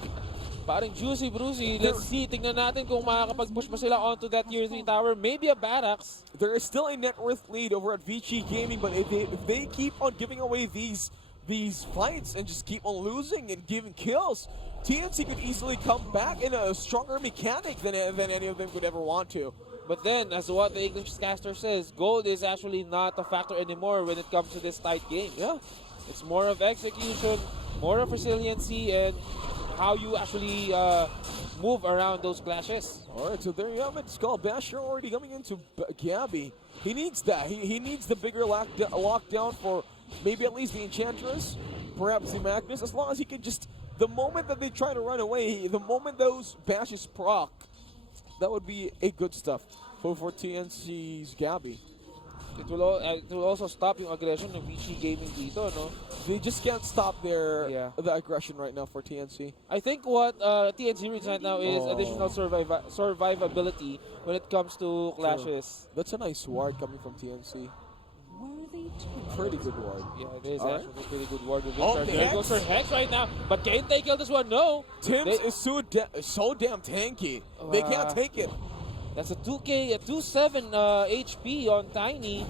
Parang juicy bruisey. Let's see. Tingnan natin kung makakapag-push pa sila onto that tier 3 tower. Maybe a barracks. There is still a net worth lead over at Vici Gaming, but if they keep on giving away these fights and just keep on losing and giving kills, TNC could easily come back in a stronger mechanic than any of them could ever want to. But then, as what the English caster says, gold is actually not a factor anymore when it comes to this tight game. Yeah. It's more of execution, more of resiliency, and how you actually move around those clashes. Alright, so there you have it. Skull Basher already coming into Gabby. He needs that. He needs the bigger lockdown for maybe at least the Enchantress, perhaps the Magnus, as long as he can just, the moment that they try to run away, the moment those bashes proc, that would be a good stuff for TNC's Gabby. It will also stop yung aggression ng Vici Gaming dito, no? They just can't stop Yeah. the aggression right now for TNC. I think what TNC needs right now is additional survivability when it comes to clashes. That's a nice ward coming from TNC. Pretty good ward. Yeah, it is Alright. actually a pretty good ward. Oh, There goes her Hex right now, but can they kill this one? No! Tims is so damn tanky. They can't take it. That's a 2.7 HP on Tiny.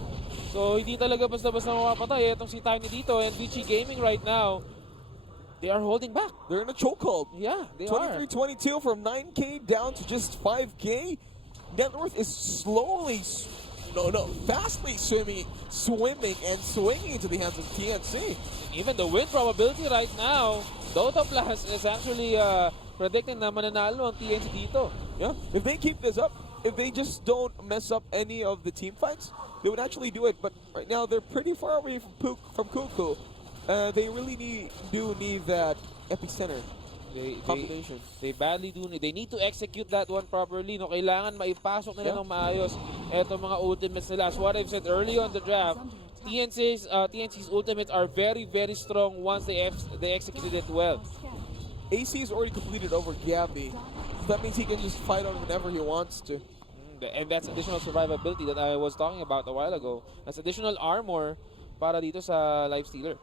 So, hindi talaga basta-basta mapapatay itong si Tiny dito. And Vici Gaming right now, they are holding back. They're in a chokehold. Yeah, they are. 23-22 from 9K down to just 5K. Net worth is fastly swimming and swinging into the hands of TNC. Even the win probability right now, Dota Plus is actually predicting na mananalo ang TNC dito. Yeah, if they keep this up, if they just don't mess up any of the team fights, they would actually do it. But right now, they're pretty far away from Kuku. They really do need that epicenter combination. They badly do need. They need to execute that one properly. No, kailangan maipasok nila ng maayos etong mga ultimates nila. As what I've said early on the draft, TNC's ultimates are very, very strong once they executed it well. AC is already completed over Gabby. So that means he can just fight on whenever he wants to. And that's additional survivability that I was talking about a while ago. That's additional armor para dito sa Lifestealer.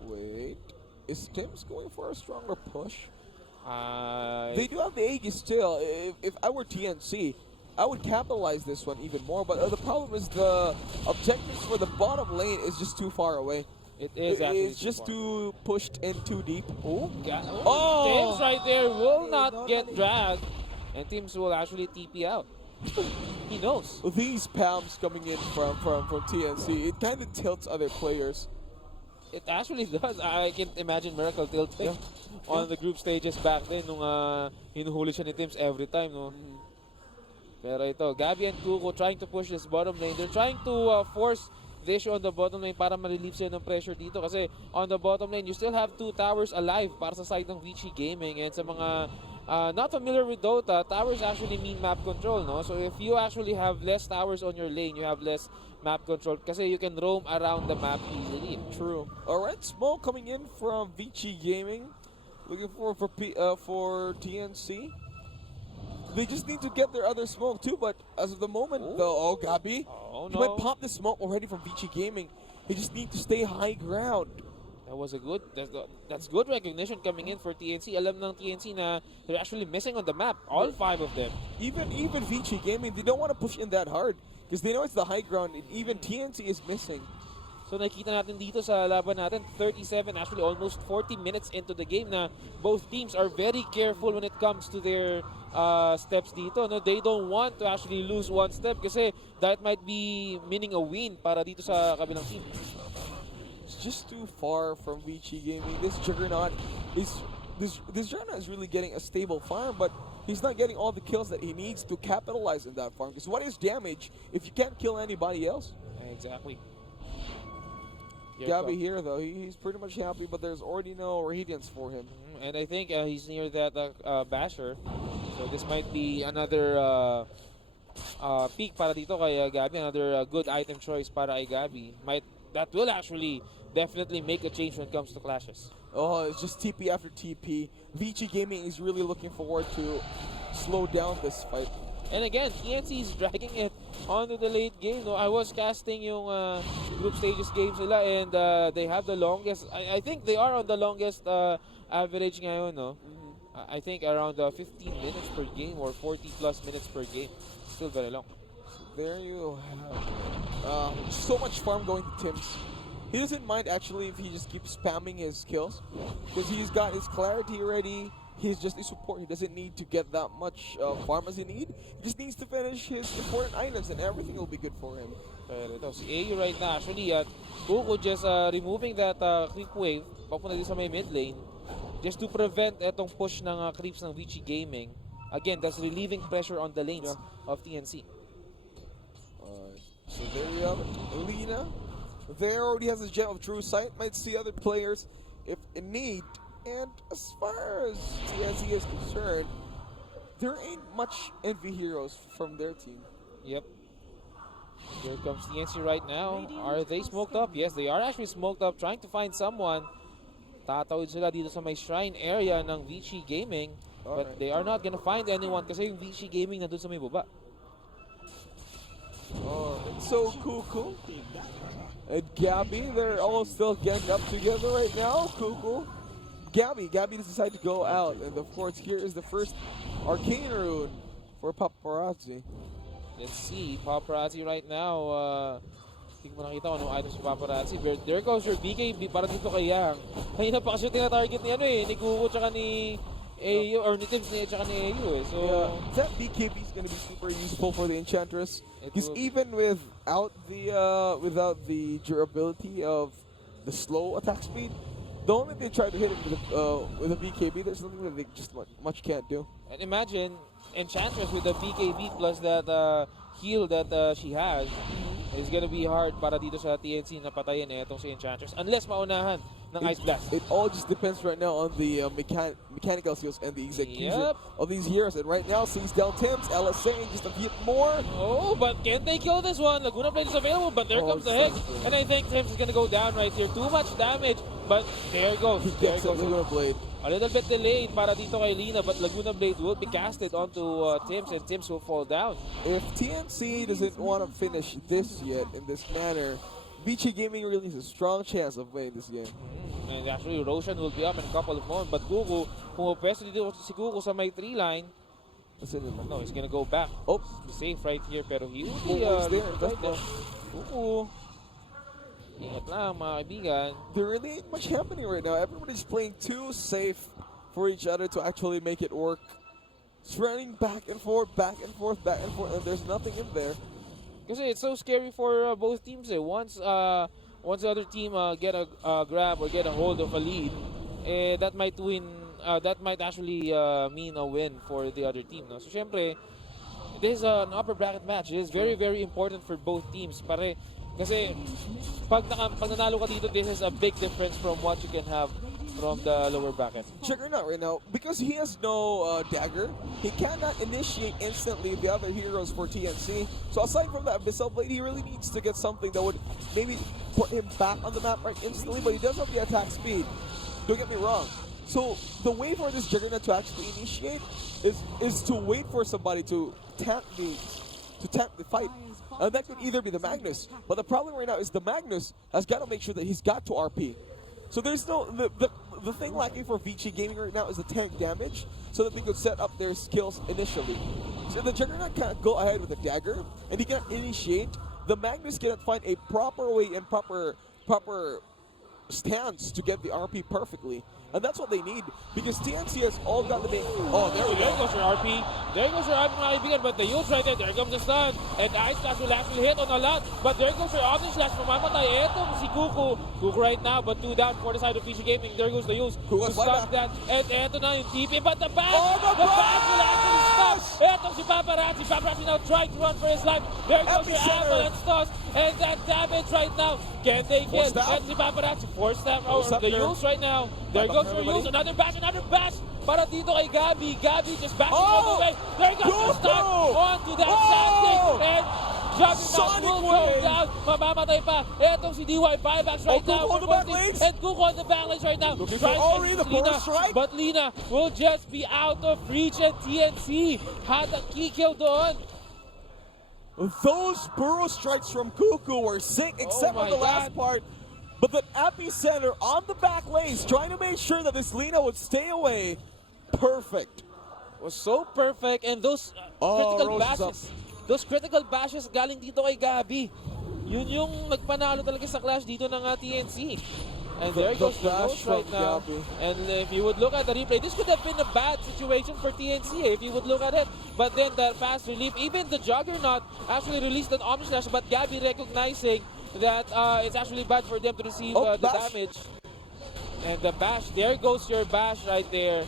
Wait, is Tims going for a stronger push? Uh, They do have the Aegis still. If I were TNC, I would capitalize this one even more. But the problem is the objectives for the bottom lane is just too far away. It is actually It's just too pushed in too deep. Oh! Oh! Tims right there will not get dragged. And Tims will actually TP out. He knows. These PAMs coming in from TNC, it kind of tilts other players. It actually does. I can imagine Miracle tilting on the group stages back then nung hinuhuli siya ni Tims every time. No? Pero ito, Gabby and Kuko trying to push this bottom lane. They're trying to force Vici on the bottom lane para ma-relieve siya ng pressure dito kasi on the bottom lane, you still have 2 towers alive para sa side ng Vici Gaming. And sa mga not familiar with Dota, towers actually mean map control, no? So if you actually have less towers on your lane, you have less map control kasi you can roam around the map easily. True. Alright, smoke coming in from Vici Gaming. Looking for TNC. They just need to get their other smoke too, but as of the moment, Gabi. Oh He no. might pop the smoke already from Vici Gaming. He just need to stay high ground. That was a good, that's good recognition coming in for TNC. Alam ng TNC na they're actually missing on the map, all 5 of them. Even Vici Gaming, they don't want to push in that hard because they know it's the high ground. And even TNC is missing. So nakita natin dito sa laban natin, 37, actually almost 40 minutes into the game na both teams are very careful when it comes to their steps dito. No, they don't want to actually lose one step kasi that might be meaning a win para dito sa kabilang team. It's just too far from Vici Gaming. This Juggernaut is really getting a stable farm, but he's not getting all the kills that he needs to capitalize in that farm. Because what is damage if you can't kill anybody else? Exactly. Gabby here though, he's pretty much happy, but there's already no radiance for him. And I think he's near that basher. So this might be another peak para dito kay Gabby, another good item choice para kay Gabby. That will actually definitely make a change when it comes to clashes. Oh, it's just TP after TP. Vici Gaming is really looking forward to slow down this fight. And again, TNC is dragging it onto the late game. No, I was casting yung group stages games nila and they have the longest. I think they are on the longest average ngayon, no? I think around 15 minutes per game or 40 plus minutes per game. Still very long. There you have so much farm going to Tims. He doesn't mind actually if he just keeps spamming his skills because he's got his clarity ready. He's just a support. He doesn't need to get that much farm as he need. He just needs to finish his important items and everything will be good for him. Pero ito, si AU right now, actually, Kuko just removing that creep wave, papunta din sa may mid lane, just to prevent itong push ng creeps ng Vici Gaming. Again, that's relieving pressure on the lanes of TNC. So there you have it. Lina, there already has a gem of true sight. Might see other players if in need. And as far as TNC is concerned, there ain't much envy heroes from their team. Yep. Here comes TNC right now. Are they smoked up? Yes, they are actually smoked up, trying to find someone. Tatawid sila dito sa may shrine area ng Vici Gaming. But they are not gonna find anyone kasi yung Vici Gaming nandun sa may baba. Oh, it's so cool. And Gabby, they're all still getting up together right now. Cool. Gabby decided to go out. And of course, here is the first arcane rune for Paparazzi. Let's see, Paparazzi right now. Hindi ko nakita kung anong items sa Paparazzi. There goes your BKB para dito kay Yang. Kanina pa kasi yung tina-target ni Kuko tsaka ni AU, or ni Tims tsaka ni AU So, that BKB is going to be super useful for the Enchantress. Because even without the durability of the slow attack speed, the moment they try to hit it with a BKB, there's nothing that they just much can't do. And imagine Enchantress with the BKB plus that heal that she has. It's gonna be hard para dito sa TNC na patayin itong si Enchantress unless maunahan ng Ice Blast. It all just depends right now on the mechanical skills and the execution of these heroes. And right now, sees down Tims, LSA just a bit more. Oh, but can they kill this one? Laguna Blade is available, but there comes the hit. And I think Tims is gonna go down right here. Too much damage, but there goes. There goes Laguna Blade. A little bit delayed para dito kay Lina, but Laguna Blade will be casted onto Tims, and Tims will fall down. If TNC doesn't want to finish this yet in this manner, Vici Gaming really has a strong chance of winning this game. And actually, Roshan will be up in a couple of moments, but Kuko, kung pwesto dito si Kuko sa may 3 line, no, he's gonna go back. Oh, safe right here, pero he will be Kuko. Ingat lang mga kaibigan. There really ain't much happening right now. Everybody's playing too safe for each other to actually make it work. It's running back and forth, and there's nothing in there. Kasi it's so scary for both teams. Once the other team get a grab or get a hold of a lead, that might win. That might actually mean a win for the other team. No? So, syempre, this is an upper bracket match. It is very, very important for both teams. Kasi pag nanalo ka dito, this is a big difference from what you can have from the lower bracket. Juggernaut right now, because he has no dagger, he cannot initiate instantly the other heroes for TNC. So aside from that Abyssal Blade, he really needs to get something that would maybe put him back on the map right instantly, but he does have the attack speed. Don't get me wrong. So the way for this Juggernaut to actually initiate is to wait for somebody to tap the fight. And that could either be the Magnus, but the problem right now is the Magnus has got to make sure that he's got to RP. So there's no the thing lacking for Vici Gaming right now is the tank damage, so that they could set up their skills initially. So the Juggernaut can't go ahead with a dagger, and he can't initiate. The Magnus cannot find a proper way and proper stance to get the RP perfectly. And that's what they need, because TNC has all got the main. Oh, there we go. There goes your RP. There goes your RP, mga kaibigan, but the use right there. There comes the stun. And Ice Slash will actually hit on a lot. But there goes your Omni Slash. Mamamatay. Etong si Kuko. Kuko right now, but 2 down for the side of Vici Gaming. There goes the use to stop that. And eto na yung TP. But the back! The back will actually stop. Etong si Paparazzi. Paparazzi now trying to run for his life. There goes your ambulance toss. And that damage right now. Can they kill? And si Paparazzi. Force that. The use right now. There goes your use. Another bash. Para dito kay Gabby. Gabby just bashing all the way. There goes the stop onto that Santic. And Juggernaut will go down. Mamamatay pa. Etong si DY buybacks right now. Kuko on the back lanes. And Kuko on the back lanes right now. Already the burst strike. But Lina will just be out of reach, and TNC had a key kill doon. Those burrow strikes from Kuku were sick, except for the last part. But the epicenter on the back lanes, trying to make sure that this Lina would stay away. Perfect. Was so perfect, and those critical bashes galing dito kay Gabby. Yun yung nagpanalo talaga sa clash dito ng TNC. And there goes the Roche right now. Gabby. And if you would look at the replay, this could have been a bad situation for TNC if you would look at it. But then the fast relief, even the Juggernaut actually released an Omni Slash, but Gabby recognizing that it's actually bad for them to receive the damage. And the bash, there goes your bash right there.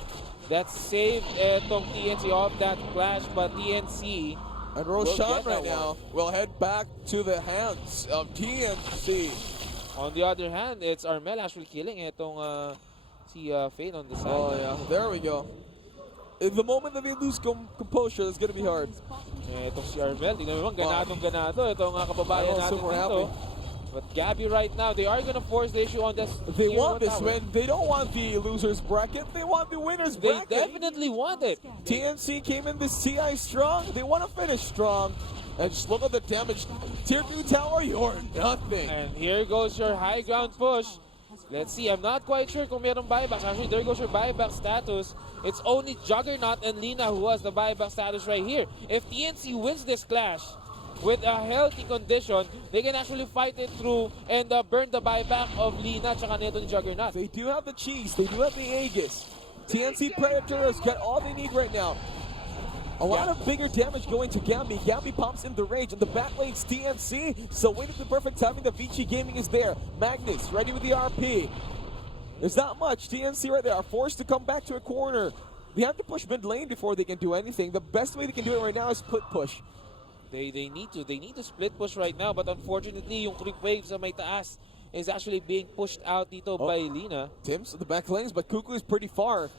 That saved etong TNC off that clash, but TNC and Roshan right now will head back to the hands of TNC. On the other hand, it's Armel actually killing etong si Fane on the side. Oh yeah, there we go. The moment that they lose composure, it's gonna be hard. Itong si Armel, tingnan mo naman, ganadong-ganado. Ito ang kababayan natin super dito. happy. But Gabby right now, they are gonna force the issue on this. They want this tower. win. They don't want the losers bracket. They want the winners They bracket. definitely want it. TNC came in this TI strong. They want to finish strong. And just look at the damage. Tier 2 tower, you're nothing. And here goes your high ground push. Let's see, I'm not quite sure kung mayroong buybacks. Actually, there goes your buyback status. It's only Juggernaut and Lina who has the buyback status right here. If TNC wins this clash with a healthy condition, they can actually fight it through and burn the buyback of Lina tsaka nito ni Juggernaut. They do have the cheese. They do have the Aegis. TNC Predators got all they need right now. A lot of bigger damage going to Gabby. Gabby pops in the rage. In the back lane's TNC. So waiting for the perfect timing. The Vici Gaming is there. Magnus ready with the RP. There's not much. TNC right there are forced to come back to a corner. They have to push mid lane before they can do anything. The best way they can do it right now is split push. They need to split push right now, but unfortunately yung creep wave sa may taas is actually being pushed out dito by Lina. Tim's in the back lanes, but Kuku is pretty far.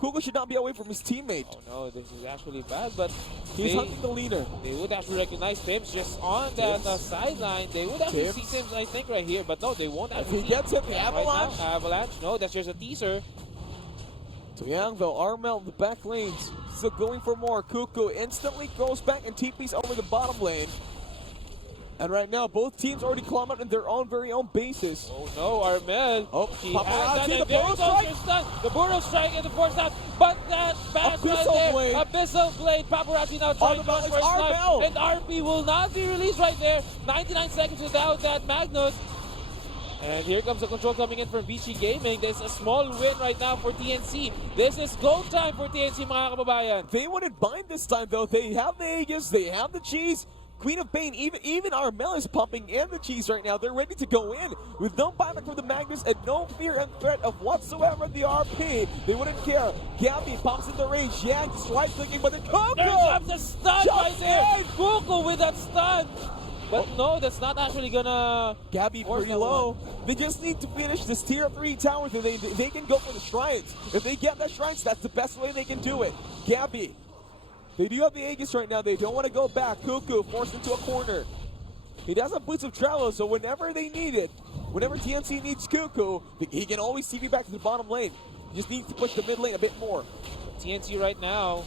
Kuku should not be away from his teammate. Oh no, this is actually bad, but He's hunting the leader. They would actually recognize Tim's just on that sideline. They would actually see Tim's, I think, right here, but no, they won't actually If he gets him, the right avalanche. now. Avalanche, no, that's just a teaser. So Yang though, Armel in the back lanes, still going for more. Kuku instantly goes back and TP's over the bottom lane. And right now, both teams already climb out in their own very own bases. Oh no, Armel. Oh, He paparazzi, has the that, and there Burrow goes strike. your stun. The Burrow strike and the force out. But that pass right Abyssal there. blade. Abyssal blade. Paparazzi now trying to Armel go is for a snipe. Armel. And RP will not be released right there. 99 seconds without that Magnus. And here comes the control coming in from Vici Gaming. There's a small win right now for TNC. This is go time for TNC, mga kababayan. They wouldn't bind this time though. They have the Aegis, they have the cheese. Queen of Pain, even Armel is pumping in the cheese right now. They're ready to go in with no buyback from the Magnus and no fear and threat of whatsoever the RP. They wouldn't care. Gabby pops in the range. Yang just right clicking, but the Kuku! There comes the stun right Just there. in. Kuku with that stun. But no, that's not actually gonna... Gabby force pretty that low. They just need to finish this tier 3 tower. They can go for the shrines. If they get that shrines, that's the best way they can do it. Gabby. They do have the Aegis right now. They don't want to go back. Kuku forced into a corner. He does have boots of travel, so whenever they need it, whenever TNC needs Kuku, he can always TP back to the bottom lane. He just needs to push the mid lane a bit more. TNC right now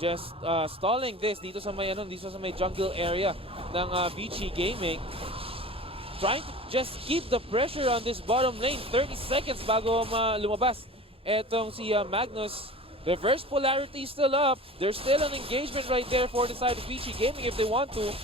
just stalling this dito sa may jungle area ng Vici Gaming. Trying to just keep the pressure on this bottom lane. 30 seconds bago lumabas etong si Magnus. Reverse polarity still up. There's still an engagement right there for the side of Vici Gaming if they want to.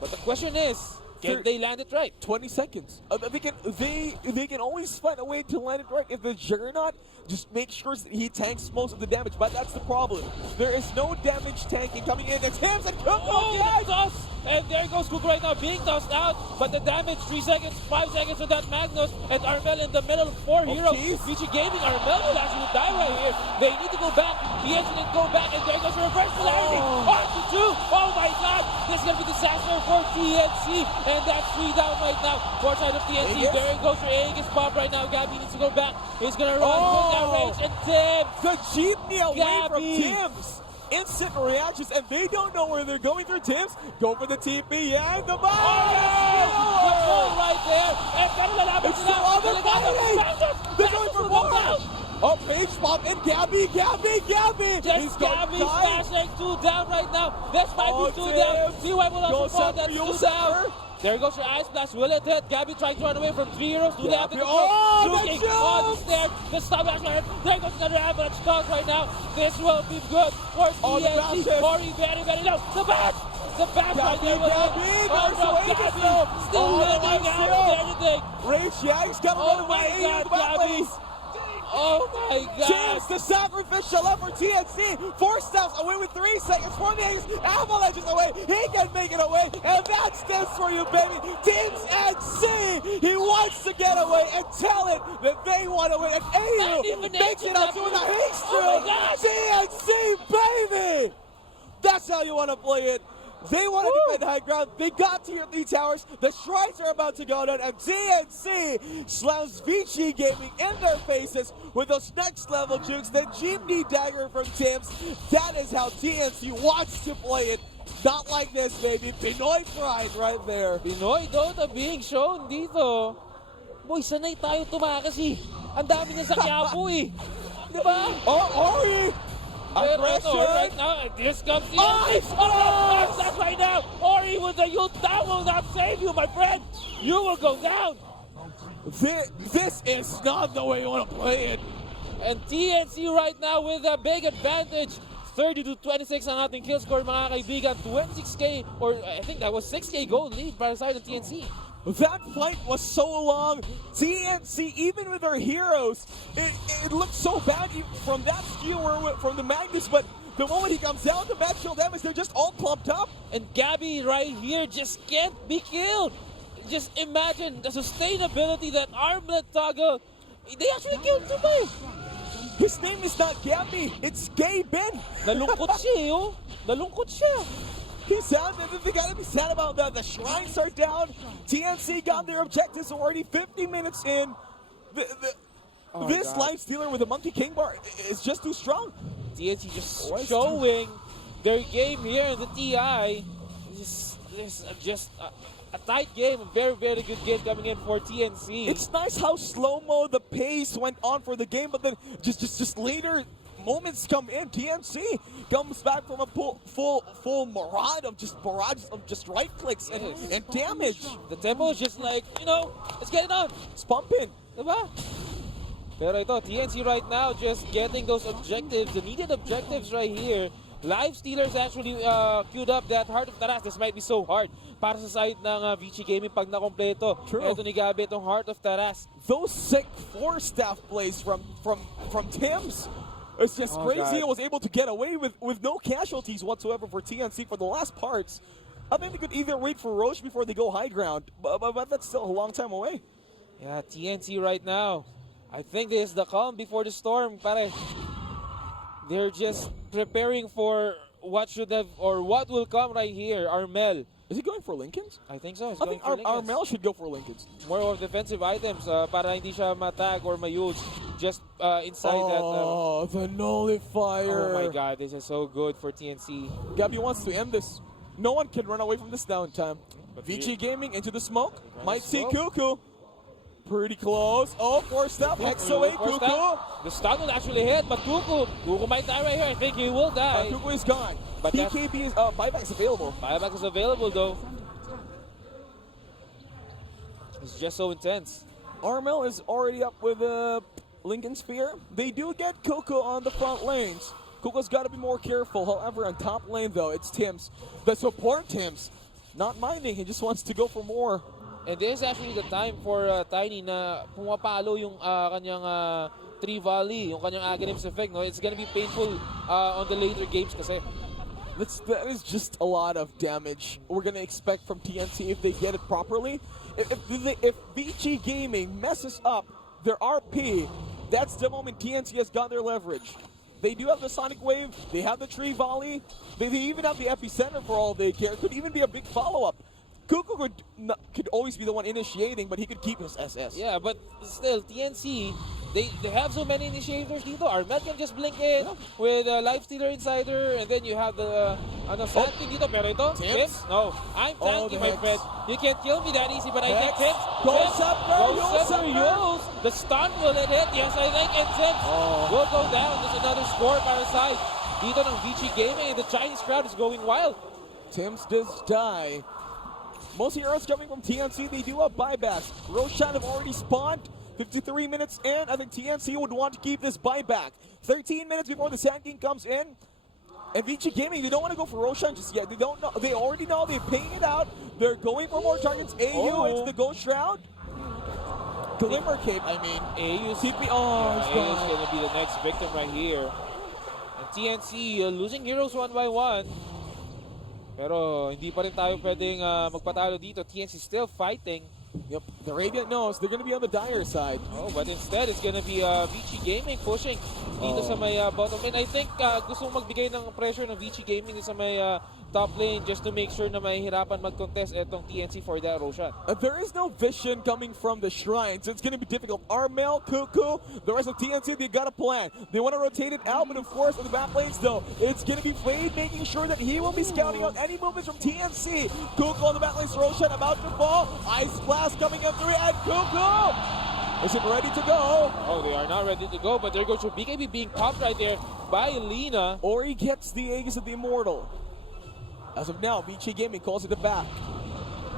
But the question is, can they land it right? 20 seconds. They can always find a way to land it right if the Juggernaut just makes sure that he tanks most of the damage. But that's the problem. There is no damage tanking coming in. It's him and Kuku. Oh, the toss! And there goes Kuku right now being tossed out. But the damage, 3 seconds, 5 seconds with that Magnus. And Armel in the middle, 4 heroes. Vici Gaming, Armel will actually die right here. They need to go back. The engine can go back. And there goes the reverse polarity. R2-2. Oh my god. This is going to be disaster for TNC. And that's 3 down right now. For side of TNC. Aegis? There goes your Aegis pop right now. Gabby needs to go back. He's going to run. Full down range. And Tim. The jeepney away from Gabby. Tim's. Instant reactions, and they don't know where they're going through Tim's. Go for the TP and the ball! The ball right there. And pero lalapit It's sila. still on the Talaga, fighting. Magnus. They're going for Magnus will go more! down. Oh, page pop and Gabby! Just Gabby smashing 2 down right now. This might be 2 down. CY will also fall. That's 2 down. There goes your Ice Blast. Will it hit? Gabby trying to run away from 3 heroes. Do they have to control? Oh, Shooting the on the shield! stairs. The stop action. There goes another avalanche toss right now. This will be good for Oh, the TNC. bashes. Mori very, very low. The bat right there. Will Gabby, hit. there's Oh no, the Aegis Gabby though. still Oh, the winning life out steal. of anything. Rage Yang's got to Oh run my away god, in the back Gabby. lanes. Oh my god. James, the sacrificial left for TNC. 4 steps away with 3 seconds. 4 days. Avalanche is away. He can make it away. And that's this for you, baby. Teams NC. He wants to get away and tell it that they want to win. And Not AU even makes it up to the heat Oh my stroke. god. TNC, baby. That's how you want to play it. They want to defend high ground. They got tier 3 towers. The shrines are about to go down. And TNC slams Vici Gaming in their faces with those next level jukes. The Jimny dagger from Tims. That is how TNC wants to play it. Not like this, baby. Pinoy pride right there. Pinoy Dota being shown dito. Boy, sanay tayo tumakas eh. Ang dami niya sa Quiapo eh. Diba? Oh, Ori! Pero ito, Aggression! right now, this comes in. Oh, That's right now. Ori with the ult. That will not save you, my friend. You will go down. This is not the way you want to play it. And TNC right now with a big advantage. 30-26 ang ating kill score, mga kaibigan. 26k, or I think that was 6k gold lead para sa side of TNC. That fight was so long. TNC, even with their heroes, it looked so bad from that skewer from the Magnus, but the moment he comes down to magical damage, they're just all pumped up. And Gabby right here just can't be killed. Just imagine the sustainability that Armlet Toggle. They actually killed him. His name is not Gabby, it's Gay Ben. Nalungkot siya, oh. Nalungkot siya. He's sad. They gotta be sad about that. The shrines are down. TNC got their objectives already 50 minutes in. This life stealer with the Monkey King bar is just too strong. TNC just showing their game here in the TI. Just a tight game, a very, very good game coming in for TNC. It's nice how slow-mo the pace went on for the game, but then just later moments come in. TNC comes back from a full barrage of just right clicks and damage. The tempo is just like, let's get it on. It's pumping. Diba? Pero ito, TNC right now just getting those objectives, the needed objectives right here. Live Stealers actually queued up that Heart of Taras. This might be so hard para sa side ng Vici Gaming pag nakompleto. True. Ito ni Gabi itong Heart of Taras. Those sick 4-staff plays from Tims. It's just crazy. It was able to get away with no casualties whatsoever for TNC for the last parts. I think they could either wait for Roche before they go high ground, but that's still a long time away. Yeah, TNC right now. I think this is the calm before the storm, pare. They're just preparing for what should have or what will come right here. Armel. Is he going for Lincolns? I think so. I think Armel should go for Lincolns. More of defensive items para hindi siya matag or mayuse just inside that. Oh, the nullifier. Oh my god, this is so good for TNC. Gabby wants to end this. No one can run away from this downtime. But Vici Gaming into the smoke. Might see Cuckoo. Pretty close. Oh, 4-step. Hex away, Cuckoo. The stun will actually hit, but Cuckoo might die right here. I think he will die. Cuckoo is gone. But PKB is buyback is available. Buyback is available though. It's just so intense. Armel is already up with a Lincoln Spear. They do get Cuckoo on the front lanes. Cuckoo's got to be more careful. However, on top lane though, it's Tims. The support Tims. Not minding. He just wants to go for more. And this is actually the time for Tiny na pumapalo yung kanyang Tree Volley, yung kanyang Aghanims effect. No? It's gonna be painful on the later games kasi. That is just a lot of damage we're gonna expect from TNC if they get it properly. If Vici Gaming messes up their RP, that's the moment TNC has got their leverage. They do have the Sonic Wave, they have the Tree Volley, they even have the Epicenter for all they care. It could even be a big follow-up. Cuckoo could always be the one initiating, but he could keep his SS. Yeah, but still, TNC, they have so many initiators dito. Armel can just blink in with Lifestealer Insider, and then you have the Santi dito. Pero ito, Tims? No, I'm tanky, my friend. You can't kill me that easy, but I think Tims. Go Scepter! The stun will it hit? Yes, I think, and Tims will go down. There's another score para side dito ng Vici Gaming, and the Chinese crowd is going wild. Tims does die. Most heroes coming from TNC, they do have buybacks. Roshan have already spawned. 53 minutes in. I think TNC would want to keep this buyback. 13 minutes before the Sand King comes in. And Vici Gaming, they don't want to go for Roshan just yet. They don't know. They already know they're paying it out. They're going for more targets. AU into the Ghost Shroud. Glimmer Cape, I mean. AU's TP. AU's going to be the next victim right here. And TNC losing heroes one by one. Pero hindi pa rin tayo pwedeng magpatalo dito. TNC still fighting. Yep, the Radiant knows they're going to be on the dire side. Oh, but instead it's going to be Vici Gaming pushing dito sa may bottom lane. I think gusto magbigay ng pressure ng Vici Gaming sa may top lane just to make sure na mahihirapan mag-contest etong TNC for that Roshan. There is no vision coming from the shrine, so it's going to be difficult. Armel, Cuckoo, the rest of TNC, they got a plan. They want to rotate it out, but of course, in the back lanes, though, it's going to be Flade making sure that he will be scouting out any movements from TNC. Cuckoo on the back lanes, Roshan about to fall. Ice Blast coming in through, and Cuckoo! Is it ready to go? Oh, they are not ready to go, but there goes BKB being popped right there by Lina. Or he gets the Aegis of the Immortal. As of now, Vici Gaming calls it back.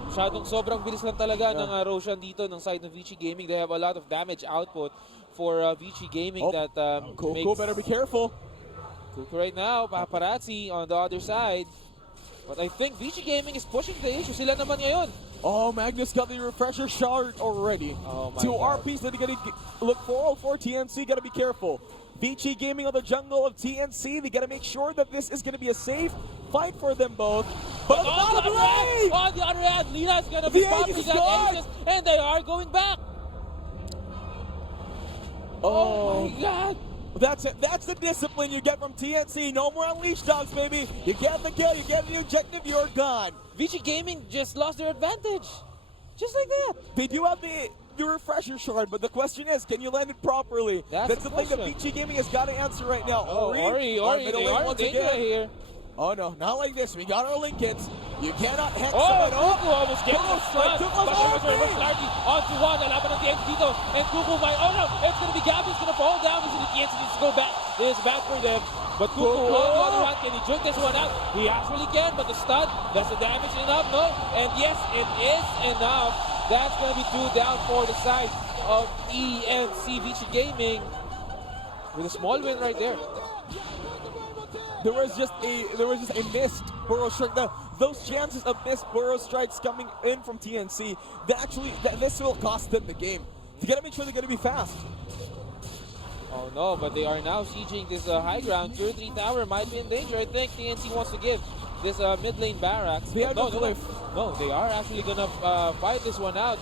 Masyadong sobrang bilis lang talaga ng Roshan dito ng side ng Vici Gaming. They have a lot of damage output for Vici Gaming that Cuckoo better be careful. Cuckoo right now, paparazzi on the other side. But I think Vici Gaming is pushing the issue. Sila naman ngayon. Oh, Magnus got the refresher shard already. Oh my Two God. RPs that are going to look for TNC. Got to be careful. Vici Gaming on the jungle of TNC. They got to make sure that this is going to be a safe fight for them both. But On the other hand, Lina is going to be popping Aegis is that gone. Aegis, and they are going back. Oh my God. That's it. That's the discipline you get from TNC. No more unleashed dogs, baby. You get the kill, you get the objective, you're gone. Vici Gaming just lost their advantage. Just like that. They do have the refresher shard, but the question is, can you land it properly? That's the the thing that question. Vici Gaming has got to answer right now. Oh, Ori, middle they lane are in once danger again. here. Oh no, not like this. We got our Linkins. You cannot hex Oh, them at all. Cuckoo almost getting a stun. Cuckoo's But there was a RP. reverse clarity onto one. Lalaban ng TNC dito. And Cuckoo might, oh no, it's gonna be Gabby's gonna fall down. This is the TNC needs to go back. This is bad for them. But Cuckoo, on the other hand, can he drink this one out? He actually can, but the stun, that's the damage enough, no? And yes, it is enough. That's gonna be 2 down for the side of TNC Vici Gaming. With a small win right there. There was just a missed burrow strike. Those chances of missed burrow strikes coming in from TNC, this will cost them the game. You gotta make sure they're gonna be fast. Oh no, but they are now sieging this high ground. Tier 3 tower might be in danger. I think TNC wants to give this mid lane barracks. They had no cliff. No, they are actually gonna fight this one out.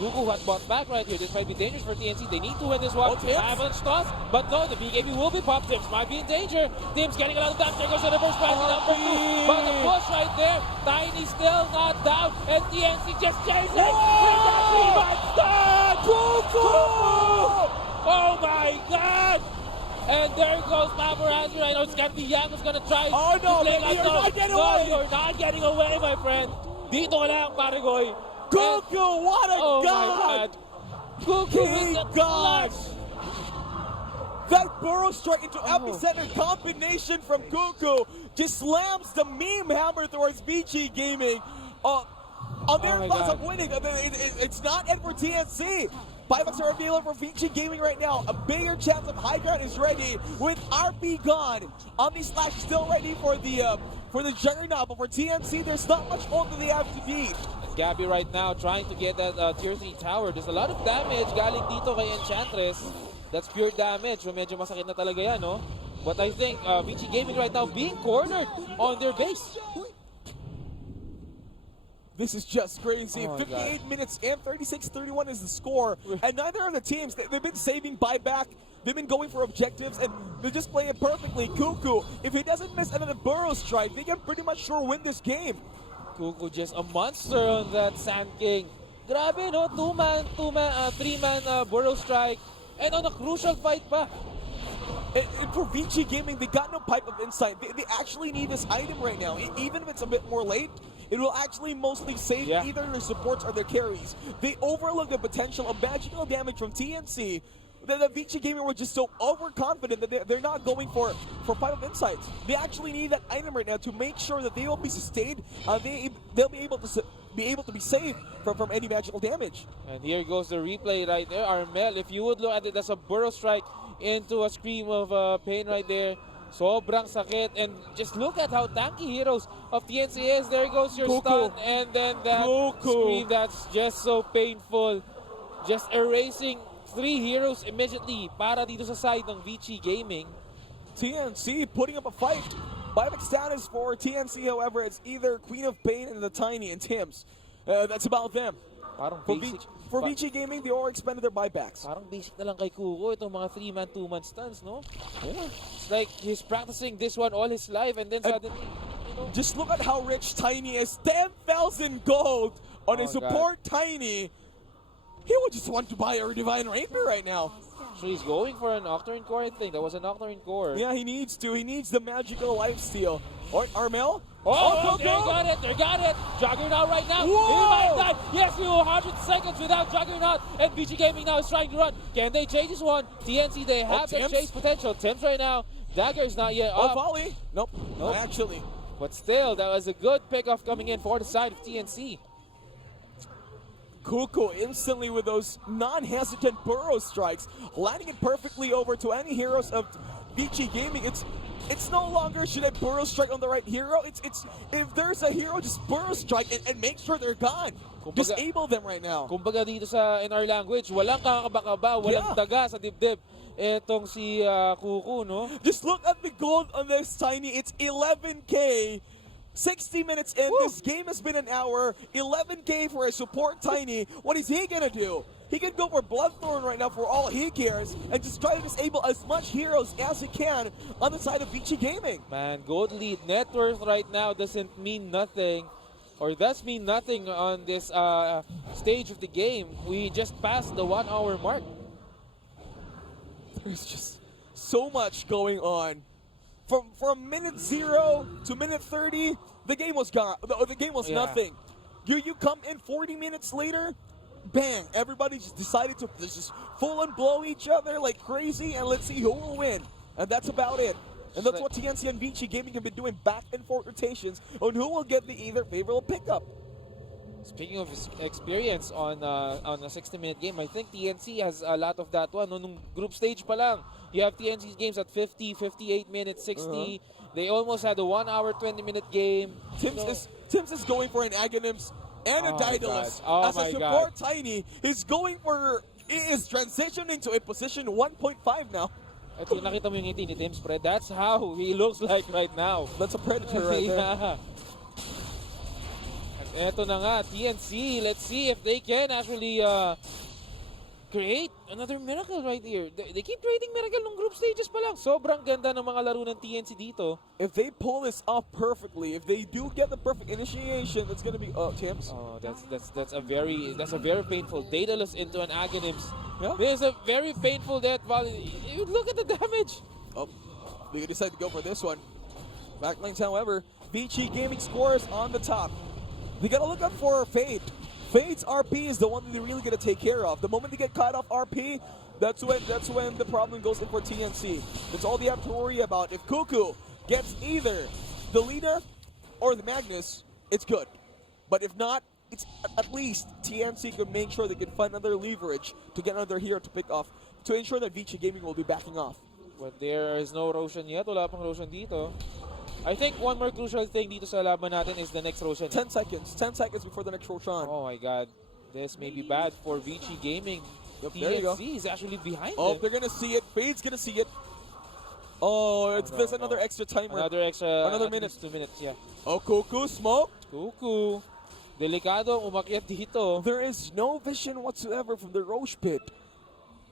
Cuckoo has bought back right here. This might be dangerous for TNC. They need to win this one. Oh, Tims. Haven't stopped, but no, the BKB will be popped. Tims might be in danger. Tims getting a lot of damage. There goes the reverse passing down for two. But the push right there. Tiny still not down, and TNC just chasing. With that 3-man stun! Oh my God! And there goes Paparazzi right now. It's gonna be Yang who's gonna try Oh, no, to play baby, like you're not getting away. No, you're not getting away, my friend. Dito ka lang, Paragoy. Cuckoo, what a Oh god! my God. Cuckoo with the God. clutch. That burrow strike into epicenter combination from Cuckoo just slams the meme hammer towards Vici Gaming. On their my thoughts God. of winning, it's not it for TNC. Buybacks are available for Vici Gaming right now. A bigger chance of high ground is ready with RP gone. Omni Slash still ready for the Juggernaut, but for TNC, there's not much more that they have to beat. Gabby right now trying to get that tier 3 tower. There's a lot of damage galing dito kay Enchantress. That's pure damage. So medyo masakit na talaga yan, no? But I think Vici Gaming right now being cornered on their base. This is just crazy. Oh my 58 minutes and 36-31 is the score. And neither of the teams, they've been saving buyback. They've been going for objectives, and they're just playing it perfectly. Cuckoo, if he doesn't miss another burrow strike, they can pretty much sure win this game. Cuckoo just a monster on that Sand King. Grabe, no? 3-man burrow strike. And on a crucial fight pa. And for Vici Gaming, they got no pipe of insight. They actually need this item right now. Even if it's a bit more late, it will actually mostly save either their supports or their carries. They overlook the potential of magical damage from TNC. The Vici Gaming were just so overconfident that they're not going for pipe of insights. They actually need that item right now to make sure that they will be sustained. They'll be able to be saved from any magical damage. And here goes the replay right there. Armel, if you would look at it, that's a burrow strike into a scream of pain right there. Sobrang sakit. And just look at how tanky heroes of TNC is. There goes your stun. And then that scream that's just so painful. Just erasing 3 heroes immediately para dito sa side ng Vici Gaming. TNC putting up a fight. Buyback status for TNC, however, it's either Queen of Pain and the Tiny and Tims. That's about them. Parang For, basic. for Vici Gaming, they all expended their buybacks. Parang basic na lang kay Kuko itong mga 3-man, 2-man stuns, no? It's like he's practicing this one all his life and then suddenly, Just look at how rich Tiny is. 10,000 gold on a Oh, support Tiny. He would just want to buy a Divine Rapier right now. So he's going for an Octarine Core, I think. That was an Octarine Core. Yeah, he needs to. He needs the magical lifesteal. Or Armel? Oh, they go! got it, they got it. Juggernaut right now. Whoa! He might die. Yes, we were 100 seconds without Juggernaut. And Vici Gaming now is trying to run. Can they chase this one? TNC, they have the Tim's? chase potential. Tim's right now. Dagger is not yet up. volley. Nope. Nope. Actually. But still, that was a good pickoff coming in for the side of TNC. Kuko instantly with those non-hesitant burrow strikes, landing it perfectly over to any heroes of Vici Gaming. It's no longer should I burrow strike on the right hero. It's if there's a hero, just burrow strike and make sure they're gone. Disable them right now. Kumbaga dito in our language, walang kakabakaba, walang daga sa dibdib. Etong si Kuku, no? Just look at the gold on this Tiny. It's 11K. 60 minutes in. Woo. This game has been an hour. 11K for a support Tiny. What is he gonna do? He can go for Bloodthorn right now for all he cares and just try to disable as much heroes as he can on the side of Vici Gaming. Man, gold lead. Net worth right now doesn't mean nothing. Or does mean nothing on this stage of the game. We just passed the 1 hour mark. There's just so much going on. From minute 0 to minute 30, the game was gone. The game was nothing. You come in 40 minutes later, bang! Everybody just decided to just full on blow each other like crazy, and let's see who will win. And that's about it. And that's what TNC and Vici Gaming have been doing, back and forth rotations on who will get the either favorable pickup. Speaking of experience on a 60-minute game, I think TNC has a lot of that one. Nung group stage pa lang, you have TNC's games at 50, 58 minutes, 60. They almost had a 1 hour, 20-minute game. Tims is going for an Aghanims and a Daedalus. Oh As a support Tiny, he's going for, he is transitioning to a position 1.5 now. At nakita mo yung ngiti ni Tim Spread, that's how he looks like right now. That's a predator right there. Yeah. At eto na nga, TNC, let's see if they can actually create another miracle right here. They keep creating miracle nung group stages pa lang. Sobrang ganda ng mga laro ng TNC dito. If they pull this off perfectly, if they do get the perfect initiation, that's gonna be Tims. Oh, that's a very painful. Daedalus into an Aghanims. Yeah. There's a very painful death volley. Look at the damage. Oh, they decide to go for this one. Backlines, however, Vici Gaming scores on the top. They gotta look out for Fate. Fate's RP is the one that they're really gonna take care of. The moment they get caught off RP, that's when the problem goes in for TNC. That's all they have to worry about. If Kuku gets either the leader or the Magnus, it's good. But if not, it's at least TNC can make sure they can find another leverage to get another hero to pick off to ensure that Vici Gaming will be backing off. But there is no Roshan yet. Wala pang Roshan dito. I think one more crucial thing dito sa laban natin is the next Roshan. 10 seconds. 10 seconds before the next Roshan. Oh my god. This may be bad for Vici Gaming. Yep, there you go. TNC is actually behind Oh, them. they're gonna see it. Fade's gonna see it. Oh, there's another extra timer. Another minute. 2 minutes, yeah. Oh, Kuku smoked. Kuku. Delikado ang umakyat dito. There is no vision whatsoever from the Roche pit.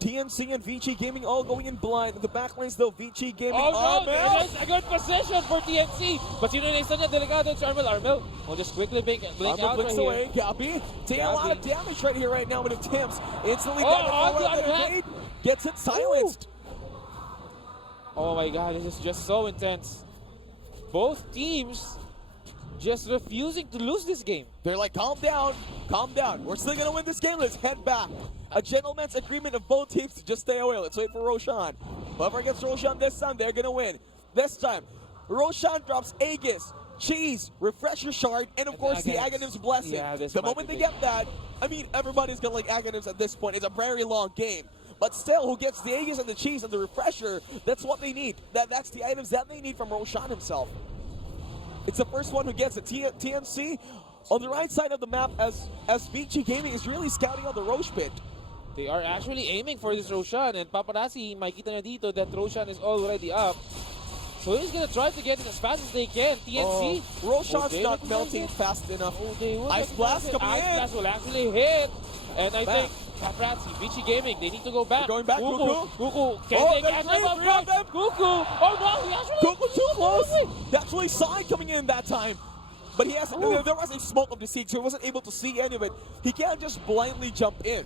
TNC and Vici Gaming all going in blind. In the backlines though, Vici Gaming. Oh no, Armel! it's a good position for TNC. But sino na isa niya, Delikado, it's Armel. Armel will just quickly blink Armel out blinks right away. here. Gabi taking a lot of damage right here right now with attempts. Instantly got it onto forward. underhand. Gets it silenced. Oh my god, this is just so intense. Both teams just refusing to lose this game. They're like, calm down, calm down. We're still gonna win this game. Let's head back. A gentleman's agreement of both teams to just stay away. Let's wait for Roshan. Whoever gets Roshan this time, they're gonna win. This time, Roshan drops Aegis, Cheese, Refresher Shard, and of course the Aghanims Blessing. Yeah, the moment they get that, I mean, everybody's gonna like Aghanims at this point. It's a very long game. But still, who gets the Aegis and the Cheese and the Refresher, that's what they need. That's the items that they need from Roshan himself. It's the first one who gets it. TNC on the right side of the map as Vici Gaming is really scouting on the Roche pit. They are actually aiming for this Roshan, and Paparazzi, makita na dito that Roshan is already up. So he's gonna try to get it as fast as they can. TNC. Roshan's not melting fast enough. Ice Blast coming in. Ice Blast will actually hit. And I think Paparazzi, Vici Gaming, they need to go back. They're going back, Cuckoo, can Oh, they there's catch three up? of them. Cuckoo, oh no, he actually... Cuckoo too close. Actually, Side coming in that time. But he has, there was a smoke of the siege, so he wasn't able to see any of it. He can't just blindly jump in.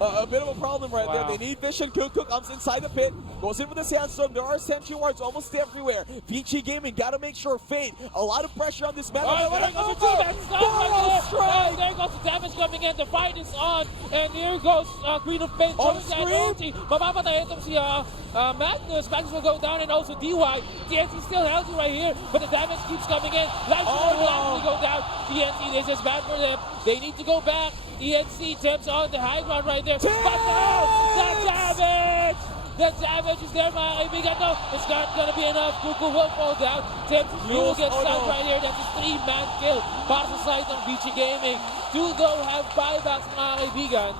A bit of a problem right there. They need vision. Cuckoo comes inside the pit, goes in with the sandstorm. There are sentry wards almost everywhere. Vici Gaming got to make sure. Fade. A lot of pressure on this man. Oh, there goes the two-man stop right there. There goes the damage coming in. The fight is on. And here goes Queen of Pain. Scream. Mamamatay itong si Magnus. Magnus will go down, and also DY. TNC still healthy right here, but the damage keeps coming in. Life will actually go down. TNC, this is bad for them. They need to go back. TNC attempts on the high ground right there. But no! The damage! The damage is there, mga kaibigan. No, it's not gonna be enough. Cuckoo will fall down. Tims, he will get stunned right here. That's a 3-man kill para sa side ng Vici Gaming. Do though have buybacks, mga kaibigan.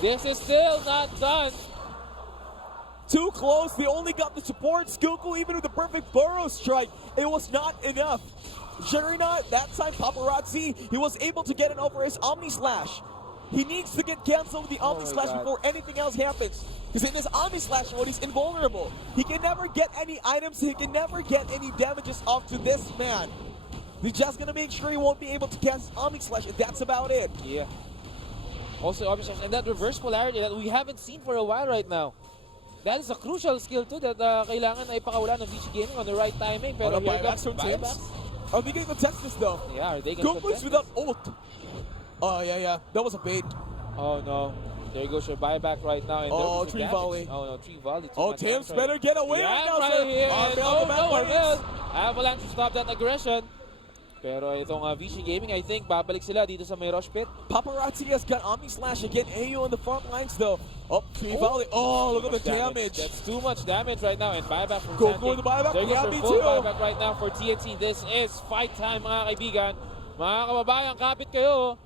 This is still not done. Too close. They only got the support. Cuckoo, even with the perfect burrow strike, it was not enough. Juggernaut, that time Paparazzi, he was able to get it over his Omni Slash. He needs to get canceled with the Omni Slash before anything else happens. Because in this Omni Slash mode, he's invulnerable. He can never get any items, he can never get any damages off to this man. He's just gonna make sure he won't be able to cast Omni Slash, and that's about it. Yeah. Also, Omni Slash, and that reverse polarity that we haven't seen for a while right now. That is a crucial skill too that kailangan na ipakawala ng Vici Gaming on the right timing. Pero here comes buybacks. Are they going to test this though? Yeah, are they going to contest without ult. Oh, yeah. That was a bait. Oh, no. There goes your buyback right now. And oh, tree volley. Oh, no, tree volley. Oh, Tims better get away right now, right sir. Here. Armel, Avalanche to stop that aggression. Pero itong Vici Gaming, I think, babalik sila dito sa may rush pit. Paparazzi has got Omni Slash again. AU on the front lines, though. Oh, tree volley. Oh, look at the damage. That's too much damage right now. And buyback from Go the buyback. There goes your full buyback right now for TNC. This is fight time, mga kaibigan. Mga kababayan, kapit kayo.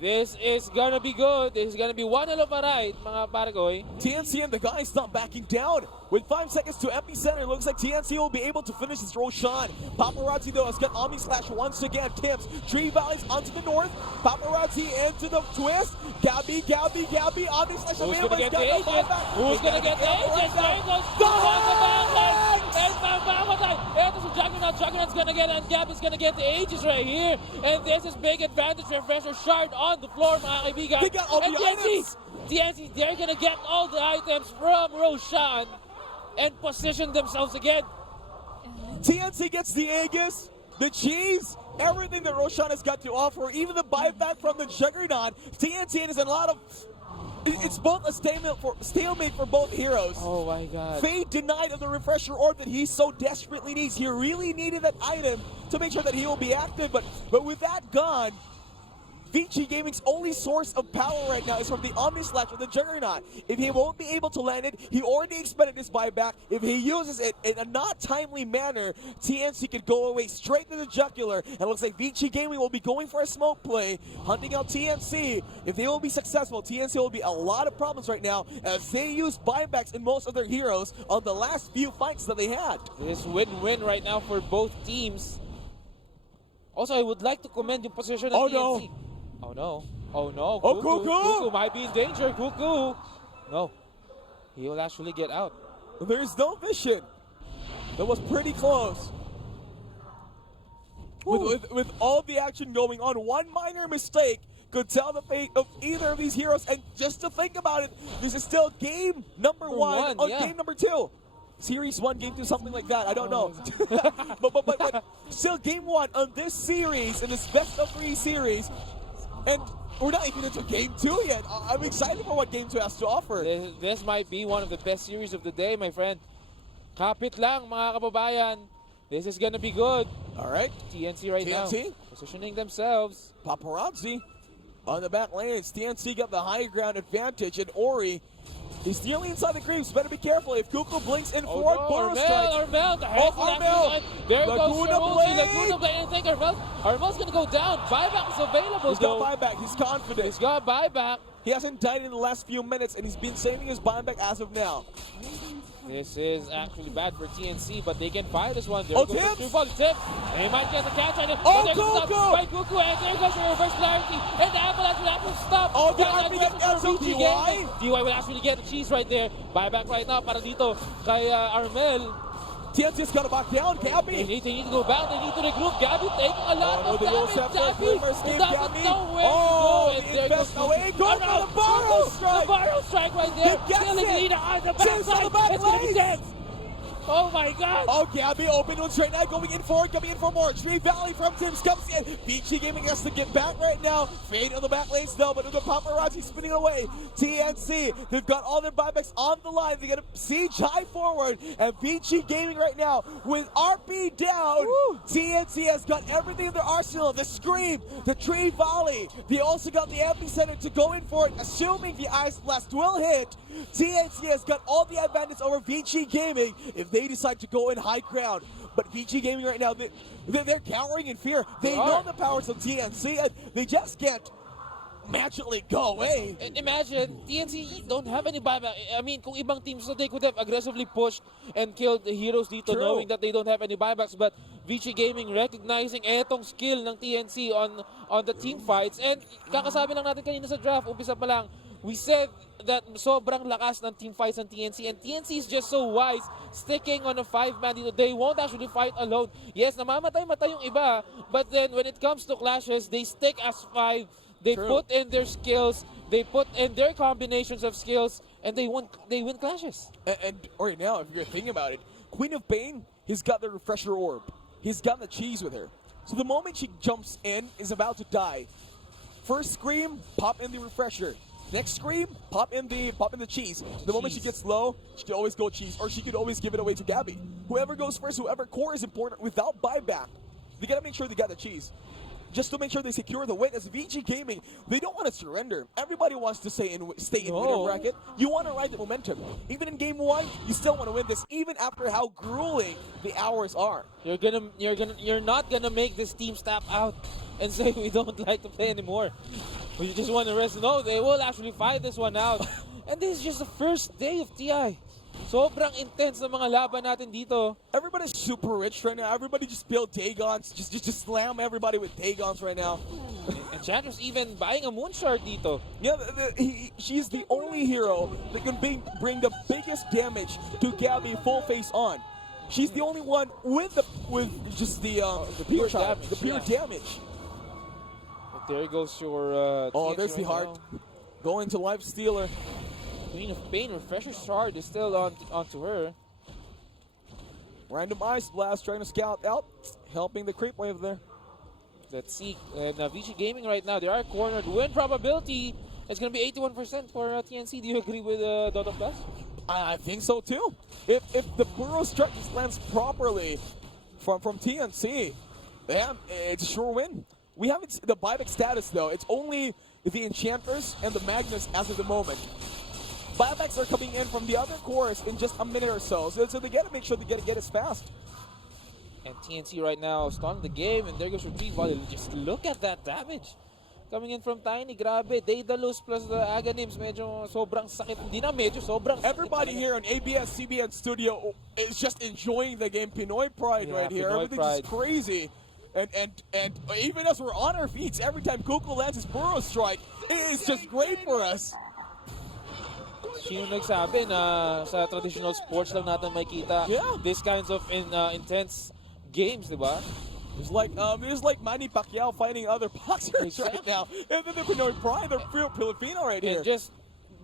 This is gonna be good. This is gonna be one hell of a ride, mga Paragoy. TNC and the guys not backing down. With 5 seconds to epicenter, it looks like TNC will be able to finish this Roshan. Paparazzi, though, has got Omni Slash once again. Tims, Tree Valleys onto the north. Paparazzi into the twist. Gabby, Omni Slash available. Who's gonna get the Aegis? Who's gonna get the Aegis? There goes on the backline. And Mamamatay. Ito si Juggernaut. Juggernaut's gonna get it, and Gabby's gonna get the Aegis right here. And this is big advantage. Refresher shard on the floor, mga kaibigan. They got all the items. TNC, they're gonna get all the items from Roshan and position themselves again. TNC gets the Aegis, the cheese, everything that Roshan has got to offer, even the buyback from the Juggernaut. TNC is in a lot of... It's both a stalemate for both heroes. Oh my god. Fade denied of the refresher orb that he so desperately needs. He really needed that item to make sure that he will be active, but with that gone, Vici Gaming's only source of power right now is from the Omni Slash with the Juggernaut. If he won't be able to land it, he already expended his buyback. If he uses it in a not timely manner, TNC could go away straight to the jugular. And it looks like Vici Gaming will be going for a smoke play, hunting out TNC. If they will be successful, TNC will be a lot of problems right now as they use buybacks in most of their heroes on the last few fights that they had. This win-win right now for both teams. Also, I would like to commend the position of TNC. No. Oh no. Oh no. Oh, Cuckoo might be in danger. Cuckoo. No. He will actually get out. There's no vision. That was pretty close. With all the action going on, one minor mistake could tell the fate of either of these heroes. And just to think about it, this is still game number one or game number 2. Series 1, game 2, something like that. I don't know. but still game 1 on this series, in this best of 3 series. And we're not even into game 2 yet. I'm excited for what game 2 has to offer. This might be one of the best series of the day, my friend. Kapit lang, mga kababayan. This is gonna be good. All right. TNC right now. Positioning themselves. Paparazzi on the back lanes. TNC got the high ground advantage, and Ori, he's nearly inside the creeps. Better be careful. If Cuckoo blinks in forward, Burrow strikes. Armel, the Armel. There goes Laguna Blade. Laguna Blade. I think Armel's gonna go down. Buyback is available. He's got buyback. He's confident. He's got buyback. He hasn't died in the last few minutes, and he's been saving his buyback as of now. This is actually bad for TNC, but they can fight this one. There Oh, goes the Tips! true ball. Tip. They might get the catch on it. Oh, but there goes the Cuckoo! stop by Cuckoo, and there goes the reverse polarity. And the Avalanche will actually stop. Oh, the Right now, RP this is gets for some Vici DY. Gaming. DY will actually get the cheese right there. Buyback right now para dito kay Armel. TNC's got to back down. They Gabby. need to go back. They need to regroup. Gabby taking a lot Oh, no, of they will damage. set that Gabby first game, doesn't Gabby. know where Oh, to go. And the there invest goes away. Go for the barrel strike. The barrel strike right there. He gets Killing it. leader on the Chase on the backside. back It's going to be lanes. dead. Oh my God. Oh, Gabby open ones right now, going in for it, coming in for more. Tree Valley from Tim's comes in. Vici Gaming has to get back right now. Fade on the back lanes though, but the paparazzi spinning away. TNC, they've got all their buybacks on the line. They got to siege high forward, and Vici Gaming right now with RP down. Woo. TNC has got everything in their arsenal. The Scream, the Tree Valley. They also got the epicenter to go in for it, assuming the Ice Blast will hit. TNC has got all the advantage over Vici Gaming if they decide to go in high ground. But Vici Gaming right now, they're cowering in fear. They know the powers of TNC, and they just can't magically go away. And imagine, TNC don't have any buyback. I mean, kung ibang teams na they could have aggressively pushed and killed the heroes dito True. knowing that they don't have any buybacks. But Vici Gaming recognizing etong skill ng TNC on the team fights. And kakasabi lang natin kanina sa draft, umpisa pa lang, we said that sobrang lakas ng team fights ng TNC, and TNC is just so wise sticking on a 5-man dito. They won't actually fight alone. Yes, namamatay-matay yung iba, but then when it comes to clashes, they stick as 5. They True. put in their skills, they put in their combinations of skills, and they win clashes. And right now, if you're thinking about it, Queen of Pain, he's got the refresher orb. He's got the cheese with her. So the moment she jumps in, is about to die. First scream, pop in the refresher. Next scream, pop in the cheese. The moment she gets low, she can always go cheese, or she could always give it away to Gabby. Whoever goes first, whoever core is important without buyback. They gotta make sure they got the cheese, just to make sure they secure the win. As Vici Gaming, they don't want to surrender. Everybody wants to stay in winner bracket. You want to ride the momentum. Even in game 1, you still want to win this, even after how grueling the hours are. You're not gonna make this team step out and say we don't like to play anymore. We just want to rest. No, they will actually fight this one out. And this is just the first day of TI. Sobrang intense na mga laban natin dito. Everybody's super rich right now. Everybody just build Dagons. Just slam everybody with Dagons right now. And Chandra's even buying a Moonshard dito. Yeah, she's the only hero that can bring the biggest damage to Gabby full face on. She's the only one with just the pure damage, the pure damage. But there goes your Oh, TNC there's the right heart. now. Going to Life Stealer. Queen of Pain, Refresher Shard is still onto her. Random Ice Blast trying to scout out, helping the creep wave there. Let's see. And Vici Gaming right now, they are cornered. Win probability is going to be 81% for TNC. Do you agree with Dota Plus? I think so too. If the Burrow strike just lands properly from TNC, yeah, it's a sure win. We haven't the buyback status though. It's only the Enchanters and the Magnus as of the moment. Buybacks are coming in from the other cores in just a minute or so. So they got to make sure they get us fast. And TNC right now starting the game, and there goes Retreat Volley. Just look at that damage. Coming in from Tiny, grabe. Daedalus plus the Aganims, medyo sobrang sakit. Hindi na medyo, sobrang sakit. Everybody here on ABS, CBN Studio is just enjoying the game. Pinoy Pride right here. Pinoy Everything's Pride. just crazy. And even as we're on our feet, every time Cuckoo lands his Burrow strike, it's just great for us. Sino nagsabi na sa traditional sports lang natin makikita these kinds of intense games, di ba? It's like Manny Pacquiao fighting other boxers right now. And then the Pinoy Pride, they're Filipino right here. And just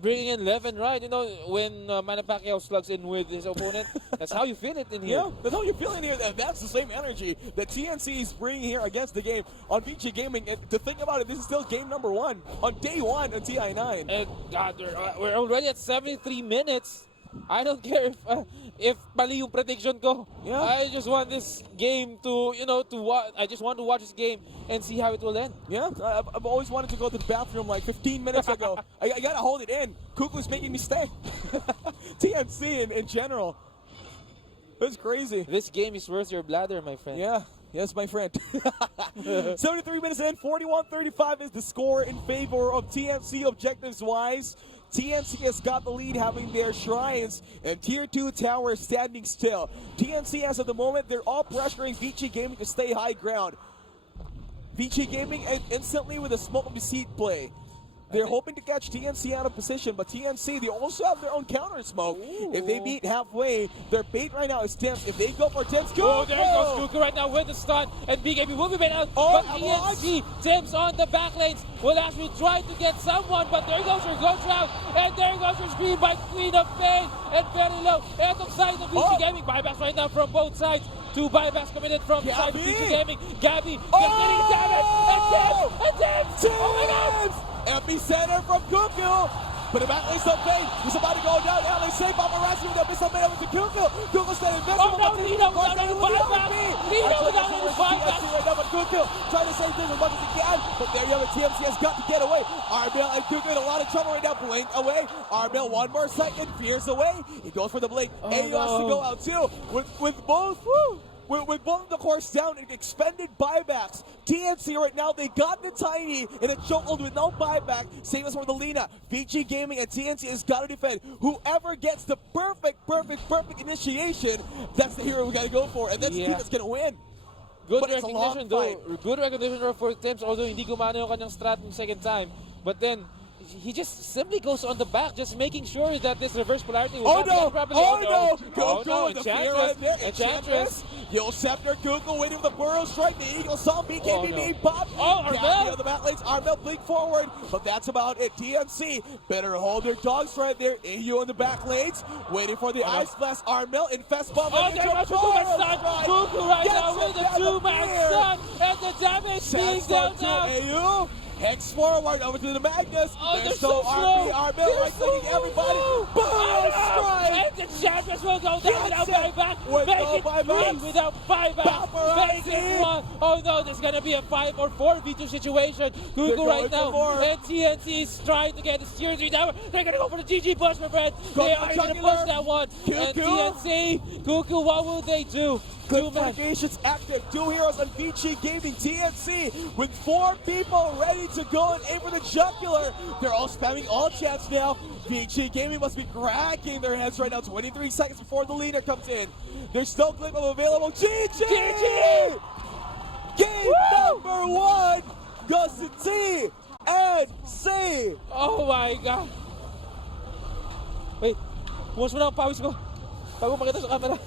bringing in left and right, you know, when Manny Pacquiao slugs in with his opponent, that's how you feel it in here. Yeah, that's how you feel in here. That's the same energy that TNC is bringing here against the game on Vici Gaming. And to think about it, this is still game number 1 on day 1 on TI9. And God, we're already at 73 minutes. I don't care if mali yung prediction ko. Yeah. I just want this game to, I just want to watch this game and see how it will end. Yeah, I've always wanted to go to the bathroom like 15 minutes ago. I gotta hold it in. Kuku's making me stay. TNC in general. It's crazy. This game is worth your bladder, my friend. Yeah. Yes, my friend. 73 minutes in, 41-35 is the score in favor of TNC objectives-wise. TNC has got the lead, having their shrines and Tier 2 tower standing still. TNC, as of the moment, they're all pressuring Vici Gaming to stay high ground. Vici Gaming instantly with a smoke of deceit play. They're hoping to catch TNC out of position, but TNC, they also have their own counter smoke. Ooh. If they meet halfway, their bait right now is Temps. If they go for Temps, go! Oh, there goes Kuku right now with the stun, and BKB will be made out. Oh, but TNC, Tim's on the back lanes, will actually try to get someone, but there goes your Ghost Route, and there goes your screen by Queen of Pain, and very low, and on side of Vici Gaming, buybacks right now from both sides. 2 buybacks committed from the side of Vici Gaming. Gabby just getting damage, and Tim's! Oh my god! Epicenter from Kuku. But the back lane's not paid. He's about to go down. LA safe. Paparazzi with a missile made over to Kuku. Kuku's still invincible. Oh no, Nino without any buyback. Nino without any buyback. Right now, but Kuku trying to save things as much as he can. But there you have it. TMC has got to get away. Armel and Kuku in a lot of trouble right now. Blink away. Armel one more second. Fears away. He goes for the blink. Oh, AU has to go out too. With both. Woo. With both of the cores down and expended buybacks, TNC right now, they got the Tiny in a chokehold with no buyback. Same as for the Lina. Vici Gaming and TNC has got to defend. Whoever gets the perfect initiation, that's the hero we got to go for. And that's the team that's going to win. Good But it's a long recognition though. fight. Good recognition for Temps, although hindi gumana yung kanyang strat ng second time. But then, he just simply goes on the back, just making sure that this reverse polarity will not be properly. Oh no! Oh Kuku no! with the fear right there. Enchantress! Yo, Scepter, Kuku waiting for the Burrow strike. The Eagle saw BKB being popped. Oh, Armel! On the back lanes. Armel blink forward, but that's about it. TNC better hold their dogs right there. AU on the back lanes, waiting for the Ice Blast. Armel infest bomb. Oh, there goes the 2-man stun! Kuku right now with the 2-man stun! And the damage being dealt out! AU. Hex forward over to the Magnus. Oh, There's they're so slow. Armel right clicking everybody. Boom! Strike! And the Champions will go down without buyback. With Make no it buybacks. 3 without buyback. Make it 1. Oh no, there's gonna be a 5 or 4 v2 situation. Kuku right now. And TNC is trying to get the tier 3 tower. They're gonna go for the GG push, my friend. They are gonna push that one. And TNC, Kuku, what will they do? Good mitigations active. 2 heroes on Vici Gaming. TNC with 4 people ready to go and aim for the jugular. They're all spamming all chats now. Vici Gaming must be cracking their heads right now. 23 seconds before the leader comes in. There's no clip of available. GG! GG! Game number 1 goes to TNC. Oh my god. Wait, pumas mo na ang pawis ko. Bago makita sa camera.